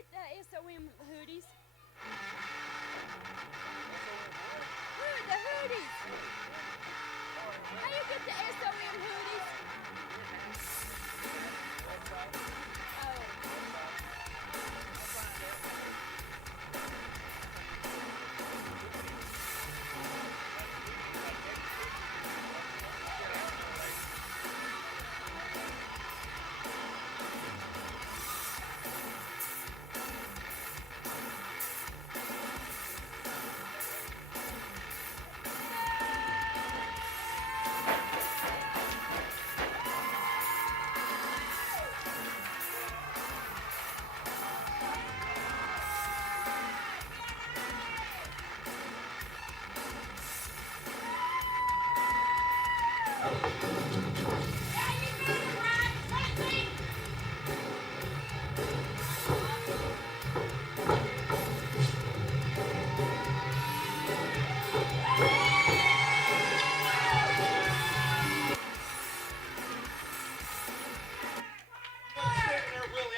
get the SOM hoodies? The hoodies. How you get the SOM hoodies?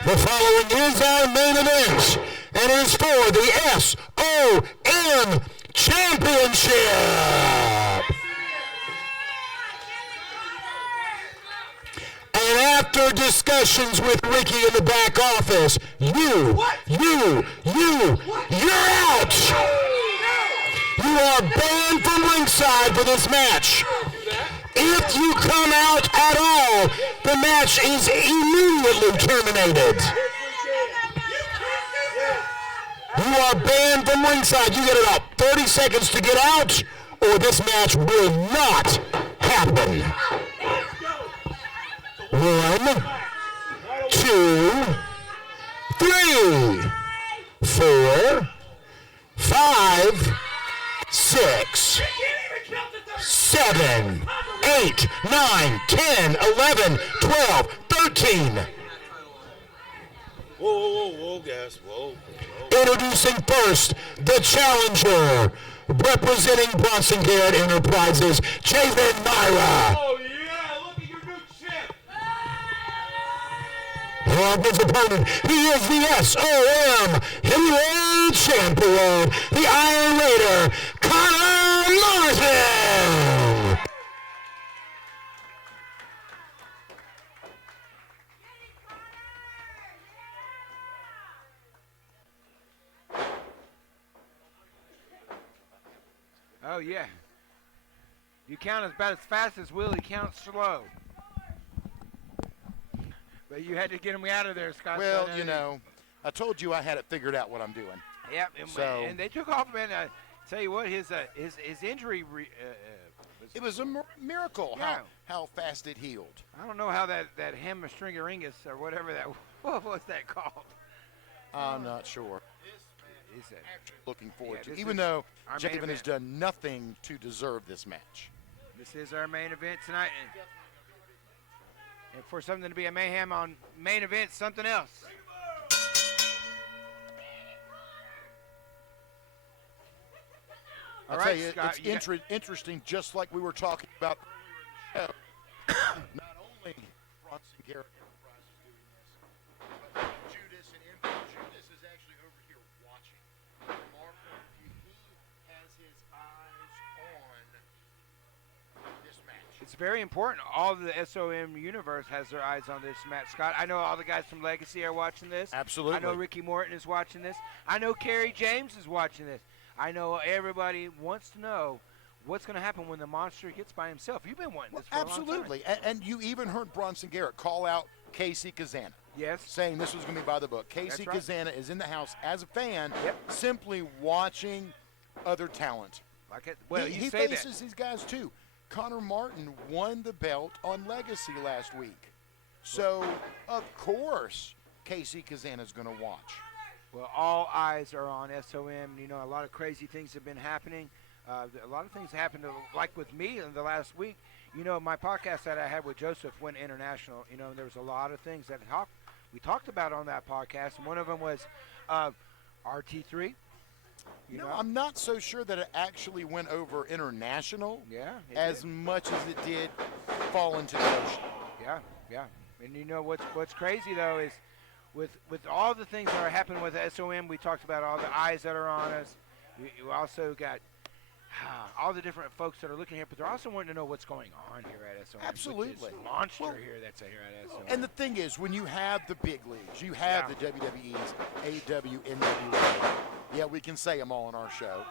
The following is our main event, and it is for the SOM Championship. And after discussions with Ricky in the back office, you're out. You are banned from ringside for this match. If you come out at all, the match is immediately terminated. You are banned from ringside. You get about 30 seconds to get out, or this match will not happen. 1, 2, 3, 4, 5, 6, 7, 8, 9, 10, 11, 12, 13. Whoa, guys, whoa. Introducing first, the challenger, representing Bronson Garrett Enterprises, Javen Myra. Oh, yeah, look at your new champ. And his opponent, he is the SOM Heavyweight Champion, the Iron Raider, Connor Martin. Oh, yeah. You count about as fast as Willie counts slow. But you had to get him out of there, Scott. Well, you know, I told you I had it figured out what I'm doing. Yep, So, and they took off, man. Tell you what, his injury. it was a miracle Yeah. how fast it healed. I don't know how that hamstringaringus or whatever that what was that called. I'm not sure. Is that Looking forward to this it, even is though our main Javen has event. done nothing to deserve this match. This is our main event tonight, and for something to be a mayhem on main event, something else. I'll All tell right, you, Scott, it's interesting, just like we were talking about earlier in the show. Not only Bronson Garrett Enterprises doing this, but Judas and MP Judas is actually over here watching. From our point of view, he has his eyes on this match. It's very important. All of the SOM universe has their eyes on this match, Scott. I know all the guys from Legacy are watching this. Absolutely. I know Ricky Morton is watching this. I know Kerry James is watching this. I know everybody wants to know what's going to happen when the monster gets by himself. You've been wanting this for a long time. Absolutely. And you even heard Bronson Garrett call out Casey Kazana. Yes. Saying this was going to be by the book. Casey That's right. Kazana is in the house as a fan, simply watching other talent. He he faces these guys too. Connor Martin won the belt on Legacy last week. So, of course, Casey Kazana's going to watch. Well, all eyes are on SOM. You know, a lot of crazy things have been happening. A lot of things happened, like with me in the last week. You know, my podcast that I had with Joseph went international. You know, there was a lot of things that we talked about on that podcast, and one of them was RT3. I'm not so sure that it actually went over international as much as it did fall into the ocean. Yeah. And you know what's crazy though is with all the things that are happening with SOM, we talked about all the eyes that are on us. You also got all the different folks that are looking here, but they're also wanting to know what's going on here at SOM. Absolutely. Monster here that's here at SOM. And the thing is, when you have the big leagues, you have the WWE's, AEW, NWA. Yeah, we can say them all on our show.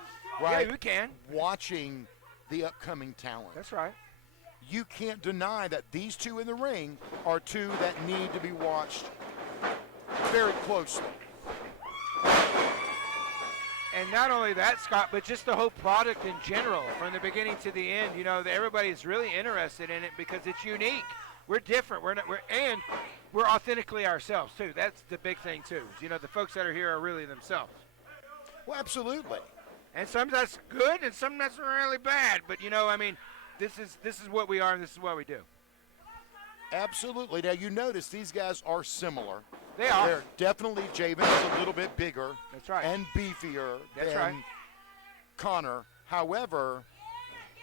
Right? Yeah, we can. Watching the upcoming talent. That's right. You can't deny that these two in the ring are two that need to be watched very closely. And not only that, Scott, but just the whole product in general, from the beginning to the end. You know, everybody's really interested in it because it's unique. We're different. We're authentically ourselves too. That's the big thing too. You know, the folks that are here are really themselves. Well, absolutely. And some that's good, and some that's really bad. But you know, I mean, this is what we are, and this is what we do. Absolutely. Now you notice these guys are similar. They are. They're definitely Javen is a little bit bigger. That's right. And beefier That's than right. Connor. However,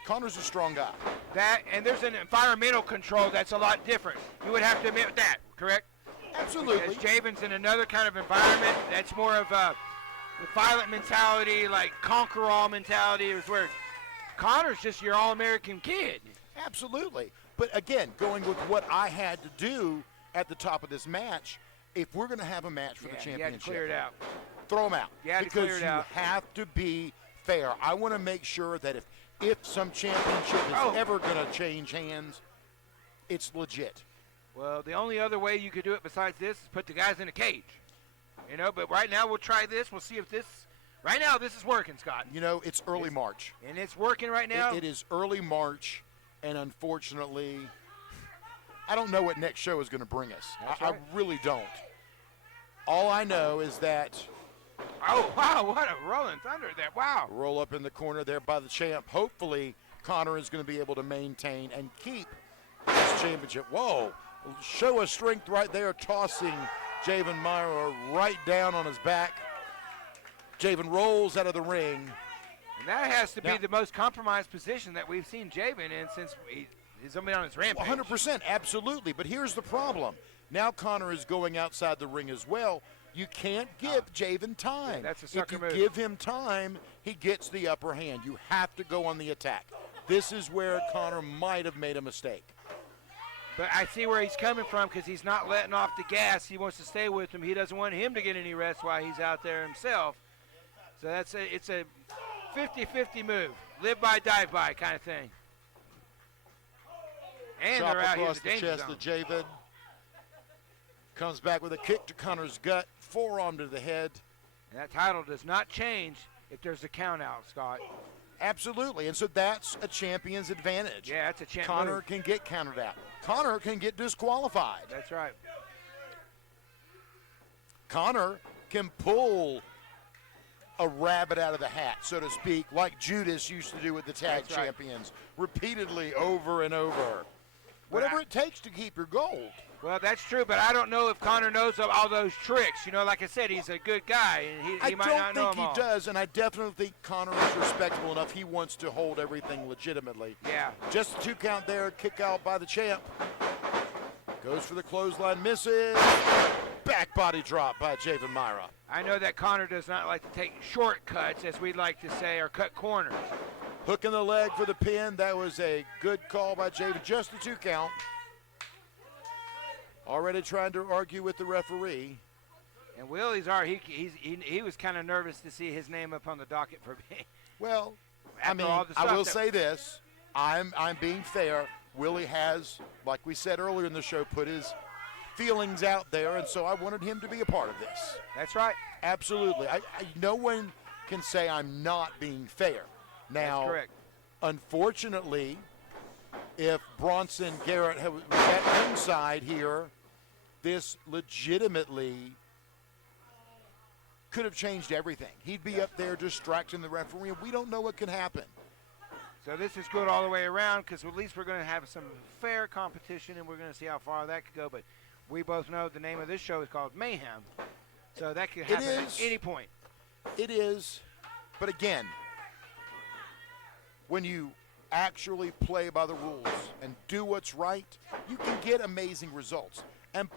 Connor's a strong guy. That and there's an environmental control that's a lot different. You would have to admit that, correct? Absolutely. Because Javen's in another kind of environment that's more of a violent mentality, like conquer-all mentality. Is where Connor's just your all-American kid. Absolutely. But again, going with what I had to do at the top of this match, if we're going to have a match for the championship, you had to clear it out. Throw them out. You had to because clear it you out. have to be fair. I want to make sure that if some championship is ever going to change hands, it's legit. Well, the only other way you could do it besides this is put the guys in a cage. You know, but right now we'll try this. We'll see if this. Right now, this is working, Scott. You know, it's early March. And it's working right now? It is early March, and unfortunately, I don't know what next show is going to bring us. I really don't. All I know is that. Oh, wow, what a rolling thunder there. Wow. Roll up in the corner there by the champ. Hopefully, Connor is going to be able to maintain and keep this championship. Whoa. Show of strength right there, tossing Javen Myra right down on his back. Javen rolls out of the ring. And that has to be the most compromised position that we've seen Javen in since he's been on his rampage. 100%, absolutely. But here's the problem. Now Connor is going outside the ring as well. You can't give Javen time. That's a sucker move. If you give him time, he gets the upper hand. You have to go on the attack. This is where Connor might have made a mistake. But I see where he's coming from because he's not letting off the gas. He wants to stay with him. He doesn't want him to get any rest while he's out there himself. So it's a 50-50 move. Live by, dive by kind of thing. And Chop they're out here in across the the danger chest zone. of Javen. Comes back with a kick to Connor's gut. Forearm to the head. And that title does not change if there's a count out, Scott. Absolutely, and so that's a champion's advantage. Yeah, that's a champ Connor move. can get countered out. Connor can get disqualified. That's right. Connor can pull a rabbit out of the hat, so to speak, like Judas used to do with the tag That's right. champions, repeatedly over and over. Whatever it takes to keep your gold. Well, that's true, but I don't know if Connor knows of all those tricks. You know, like I said, he's a good guy, and he might not know I don't them think all. he does, and I definitely think Connor is respectable enough. He wants to hold everything legitimately. Yeah. Just a 2 count there, kick out by the champ. Goes for the clothesline, misses. Back body drop by Javen Myra. I know that Connor does not like to take shortcuts, as we'd like to say, or cut corners. Hook in the leg for the pin. That was a good call by Javen. Just a 2 count. Already trying to argue with the referee. And Will, he was kind of nervous to see his name up on the docket for me. Well, After I all mean, the I stuff will that- say this. I'm being fair. Willie has, like we said earlier in the show, put his feelings out there, and so I wanted him to be a part of this. That's right. Absolutely. No one can say I'm not being fair. Now, That's correct. Unfortunately, if Bronson Garrett was at ringside here, this legitimately could have changed everything. He'd be up there distracting the referee, and we don't know what can happen. So this is good all the way around because at least we're going to have some fair competition, and we're going to see how far that could go. But we both know the name of this show is called Mayhem. So that could happen at any point. It is. But again, when you actually play by the rules and do what's right, you can get amazing results. And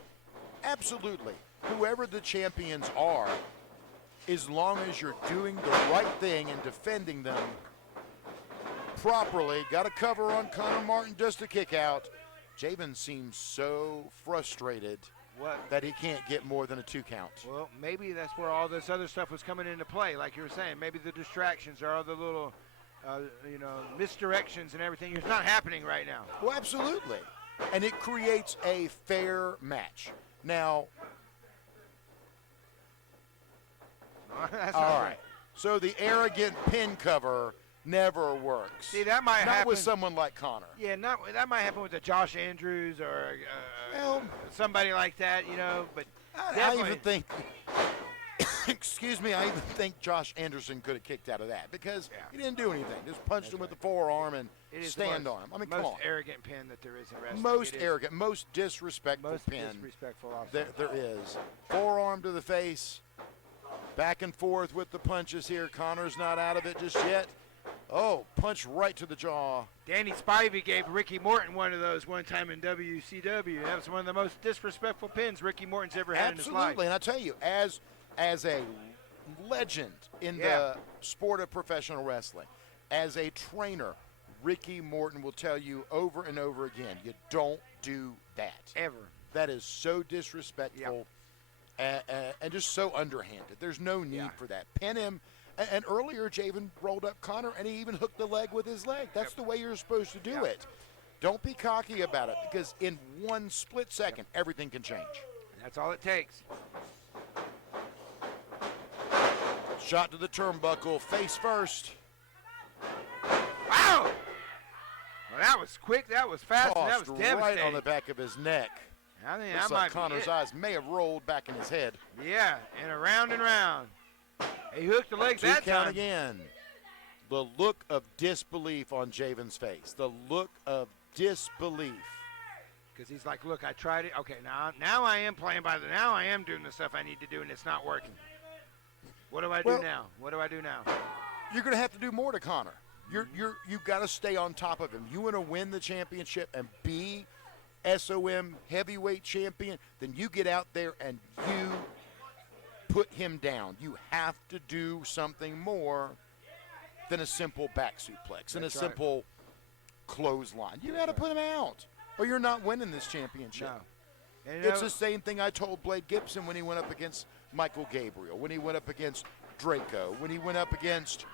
Absolutely. Whoever the champions are, as long as you're doing the right thing and defending them properly, got a cover on Connor Martin just to kick out. Javen seems so frustrated that he can't get more than a 2 count. Well, maybe that's where all this other stuff was coming into play, like you were saying. Maybe the distractions or all the little, misdirections and everything is not happening right now. Well, absolutely. And it creates a fair match. Now, all right. So the arrogant pin cover never works. See, that might not happen with someone like Connor. Yeah, that might happen with a Josh Andrews or somebody like that, But I even think, excuse me, I even think Josh Anderson could have kicked out of that because he didn't do anything. Just punched him with the forearm and stand on him. I mean, come on. Most arrogant pin that there is in wrestling. Most arrogant, most disrespectful pin there is. Forearm to the face. Back and forth with the punches here. Connor's not out of it just yet. Oh, punch right to the jaw. Danny Spivey gave Ricky Morton one of those one time in WCW. That was one of the most disrespectful pins Ricky Morton's ever had in his life. Absolutely, and I tell you, as a legend in the sport of professional wrestling, as a trainer, Ricky Morton will tell you over and over again, you don't do that. Ever. That is so disrespectful and just so underhanded. There's no need for that. Pin him. And earlier, Javen rolled up Connor, and he even hooked the leg with his leg. That's the way you're supposed to do it. Don't be cocky about it, because in one split second, everything can change. That's all it takes. Shot to the turnbuckle, face first. Wow! Well, that was quick, that was fast, and that was devastating. Right on the back of his neck. I think looks that like might Connor's eyes may have rolled back in his head. Yeah, and around and round. He hooked the legs that count time. Again. The look of disbelief on Javen's face. The look of disbelief. Because he's like, look, I tried it. Okay, now I am playing by now I am doing the stuff I need to do, and it's not working. What do I do now? What do I do now? You're going to have to do more to Connor. You've got to stay on top of him. You want to win the championship and be SOM heavyweight champion, then you get out there and you put him down. You have to do something more than a simple back suplex and a simple clothesline. You got to put him out, or you're not winning this championship. No. And it's the same thing I told Blade Gibson when he went up against Michael Gabriel, when he went up against Draco, when he went up against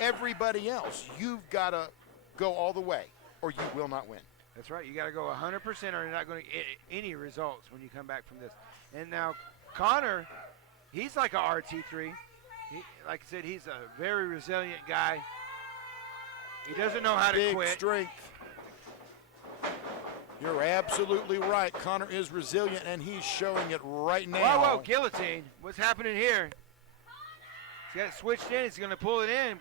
everybody else. You've got to go all the way, or you will not win. That's right. You got to go 100%, or you're not going to get any results when you come back from this. And now Connor, he's like a RT3. Like I said, he's a very resilient guy. He doesn't know how to quit. Big strength. You're absolutely right. Connor is resilient, and he's showing it right now. Whoa, guillotine. What's happening here? He's got it switched in. He's going to pull it in.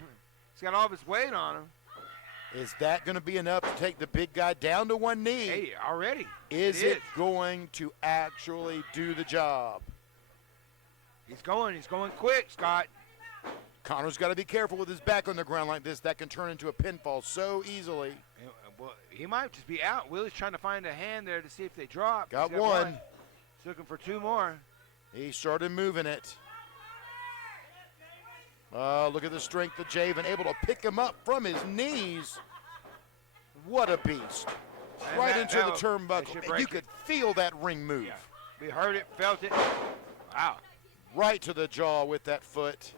He's got all of his weight on him. Is that going to be enough to take the big guy down to one knee? Hey, already. Is it going to actually do the job? He's going quick, Scott. Connor's got to be careful with his back on the ground like this. That can turn into a pinfall so easily. Well, he might just be out. Willie's trying to find a hand there to see if they drop. Got one. He's looking for two more. He started moving it. Oh, look at the strength of Javen, able to pick him up from his knees. What a beast. And right into the turnbuckle. And you could feel that ring move. Yeah. We heard it, felt it. Wow. Right to the jaw with that foot.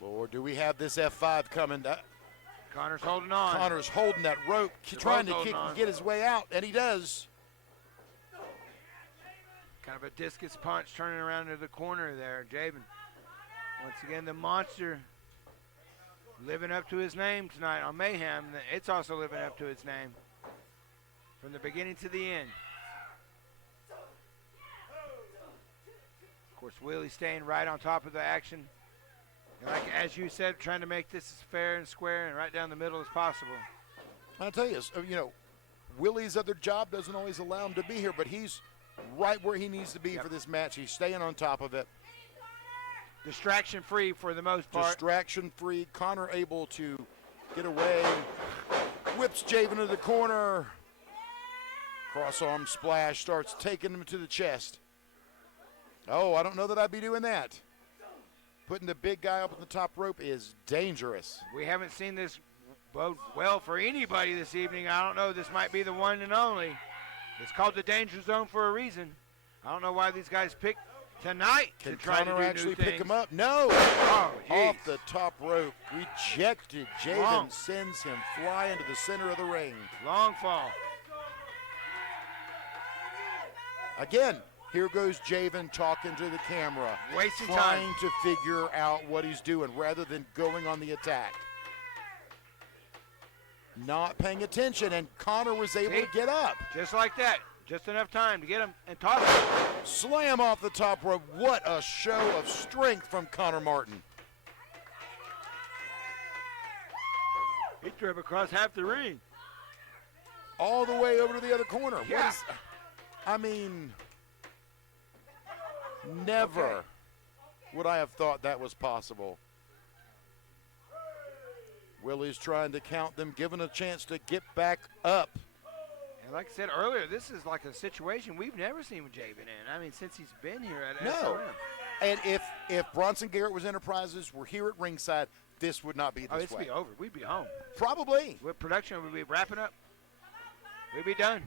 Lord, do we have this F5 coming? Connor's holding on. Connor's holding that rope, trying to kick and get his way out, and he does. Kind of a discus punch turning around to the corner there, Javen. Once again, the monster living up to his name tonight on Mayhem. It's also living up to its name from the beginning to the end. Of course, Willie staying right on top of the action. And like, as you said, trying to make this as fair and square and right down the middle as possible. I'll tell you, Willie's other job doesn't always allow him to be here, but he's right where he needs to be for this match. He's staying on top of it. Distraction-free for the most part. Distraction-free. Connor able to get away. Whips Javen to the corner. Cross arm splash starts taking him to the chest. Oh, I don't know that I'd be doing that. Putting the big guy up on the top rope is dangerous. We haven't seen this bode well for anybody this evening. I don't know. This might be the one and only. It's called the danger zone for a reason. I don't know why these guys picked tonight Can to try Connor to do actually new pick things. him up? No. Oh, Off the top rope. Rejected. Javen Long. sends him flying to the center of the ring. Long fall. Again, here goes Javen talking to the camera. Wasting trying time. to figure out what he's doing rather than going on the attack. Not paying attention, and Connor was able See? to get up. Just like that. Just enough time to get him and toss him. Slam off the top rope. What a show of strength from Connor Martin. He threw him across half the ring. All the way over to the other corner. Yeah. What is, I mean, never would I have thought that was possible. Willie's trying to count them, given a chance to get back up. And like I said earlier, this is like a situation we've never seen with Javen in. I mean, since he's been here at No. SOM. And if Bronson Garrett was Enterprises, were here at ringside, this would not be this This way. would be over. We'd be home. Probably. With production, we'd be wrapping up. We'd be done.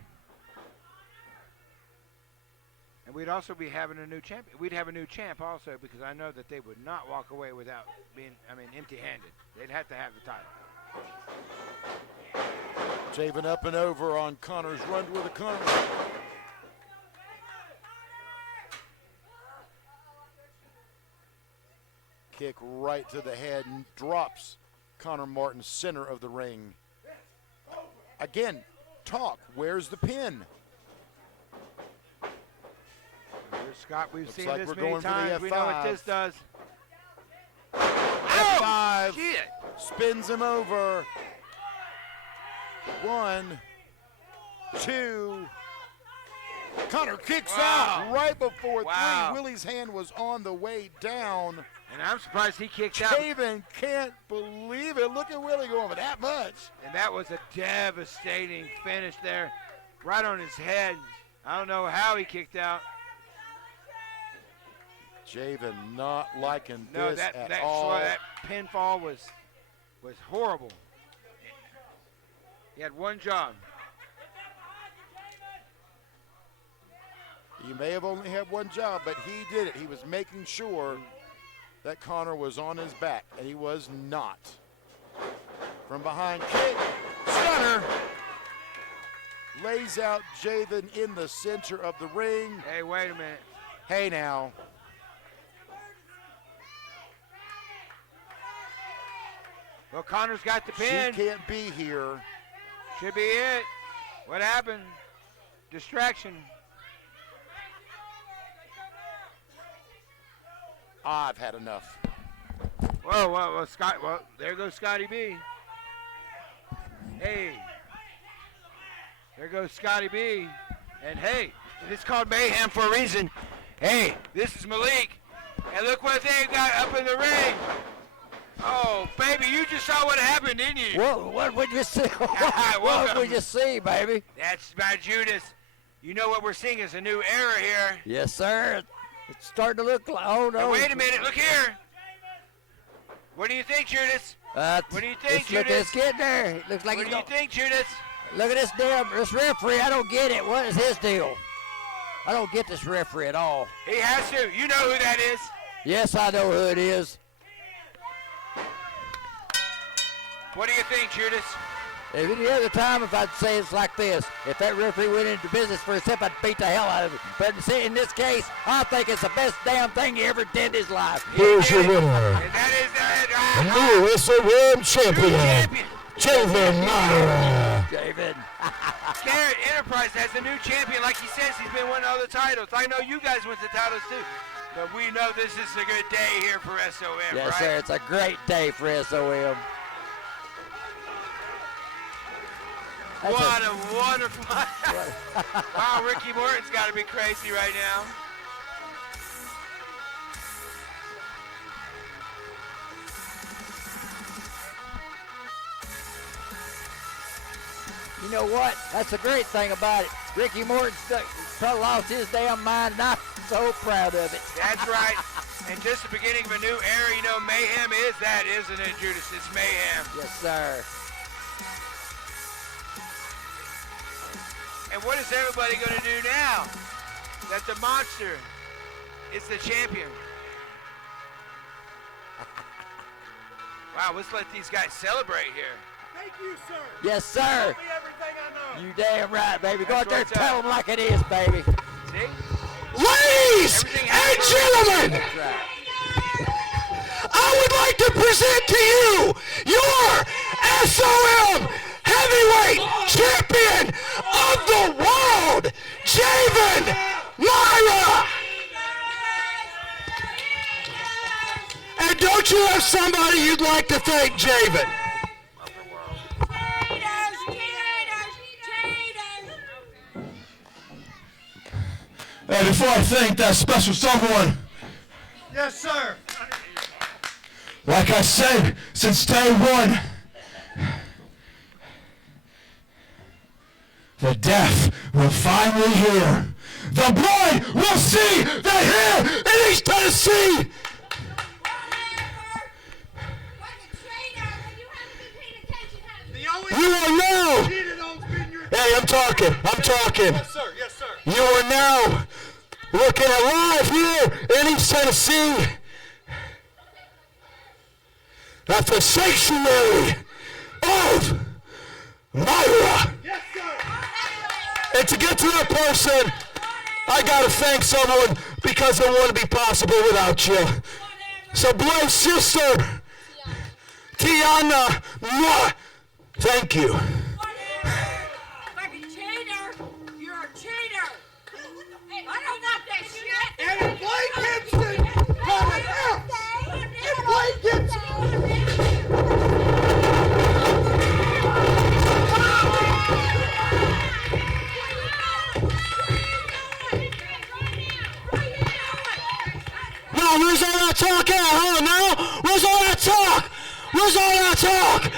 And we'd also be having a new champion. We'd have a new champ also, because I know that they would not walk away without being, empty-handed. They'd have to have the title. Javen up and over on Connor's run to the corner. Kick right to the head and drops Connor Martin center of the ring. Again, talk. Where's the pin? Here's Scott. We've Looks seen like this we're many going for the times. We know what F5. this does. F5. Shit. Spins him over. 1, 2. Connor kicks Wow. out right before Wow. 3. Willie's hand was on the way down. And I'm surprised he kicked out. Javen can't believe it. Look at Willie going for that much. And that was a devastating finish there. Right on his head. I don't know how he kicked out. Javen not liking No, this that at all. that pinfall was horrible. He had one job. He may have only had one job, but he did it. He was making sure that Connor was on his back, and he was not. From behind, kick, stunner. Lays out Javen in the center of the ring. Hey, wait a minute. Hey now. Well, Connor's got the pin. She can't be here. Should be it. What happened? Distraction. I've had enough. Whoa, Scott. Well, there goes Scotty B. Hey. There goes Scotty B. And hey, it's called mayhem for a reason. Hey, this is Malik. And look what they got up in the ring. Oh, baby, you just saw what happened, didn't you? What would you see? What would you see, baby? That's by Judas. You know what we're seeing is a new era here. Yes, sir. It's starting to look like, oh, no. Now, wait a minute, look here. What do you think, Judas? What do you think, Judas? It's getting there. It looks like What he's do you think, Judas? Look at this referee. I don't get it. What is his deal? I don't get this referee at all. He has to. You know who that is. Yes, I know who it is. What do you think, Judas? If any other time, if I'd say it's like this, if that referee went into business for himself, I'd beat the hell out of him. But in this case, I think it's the best damn thing he ever did in his life. Here's your winner, And that is the new SOM champion, Javen Myra. Javen. Garrett Enterprise has a new champion. Like he says, he's been winning all the titles. I know you guys win the titles too. But we know this is a good day here for SOM, Yes, right? sir. It's a great day for SOM. What a wonderful. Wow, Ricky Morton's got to be crazy right now. You know what? That's the great thing about it. Ricky Morton probably lost his damn mind, and I'm so proud of it. That's right. And just the beginning of a new era. You know, mayhem is that, isn't it, Judas? It's mayhem. Yes, sir. And what is everybody going to do now that the monster is the champion? Wow, let's let these guys celebrate here. Thank you, sir. Yes, sir. Tell me everything I know. You damn right, baby. Go That's out there and what's tell up. them like it is, baby. See? Ladies and gentlemen, That's right. I would like to present to you your SOM Heavyweight Champion of the World, Javen Myra. And don't you have somebody you'd like to thank, Javen? Hey, before I thank that special someone, Yes, sir. like I said since day one, the deaf will finally hear. The blind will see. The hair in East Tennessee. You are now. Hey, I'm talking. Yes, sir. Yes, sir. You are now looking at live here in East Tennessee at the sanctuary of Myra. Yes, sir. And to get to that person, I gotta thank someone because it wouldn't be possible without you. So Blake's sister, Tiana, mwah, thank you. Fucking cheater! You're a cheater! I don't want that shit! And if Blake Gibson had an F, if Blake Gibson. No, where's all that talk at, huh, now? Where's all that talk? Where's all that talk?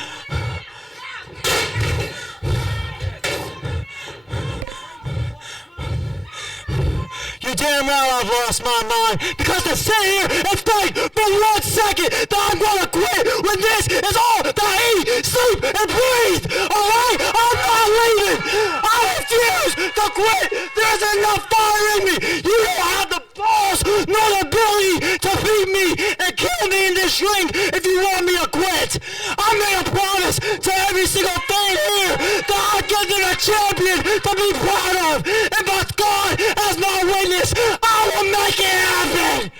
You're damn right I've lost my mind. Because to sit here and think for 1 second that I'm gonna quit when this is all that I eat, sleep, and breathe. Alright? I'm not leaving. I refuse to quit. There's enough fire in me. You don't have the balls nor the ability to beat me and kill me in this ring if you want me to quit. I made a promise to every single thing here that I'd give them a champion to be proud of. And by God as my witness, I will make it happen.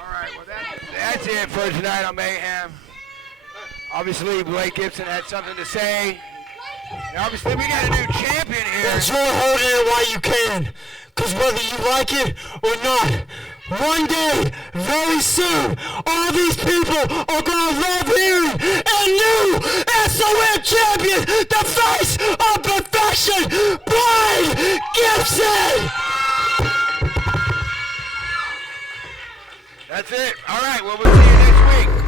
Alright, well that's it for tonight on Mayhem. Obviously, Blake Gibson had something to say. And obviously, we got a new champion here. Enjoy holding it while you can. Because whether you like it or not, one day, very soon, all these people are going to love hearing a new SOM champion, the face of perfection, Blake Gibson! That's it. All right, well, we'll see you next week.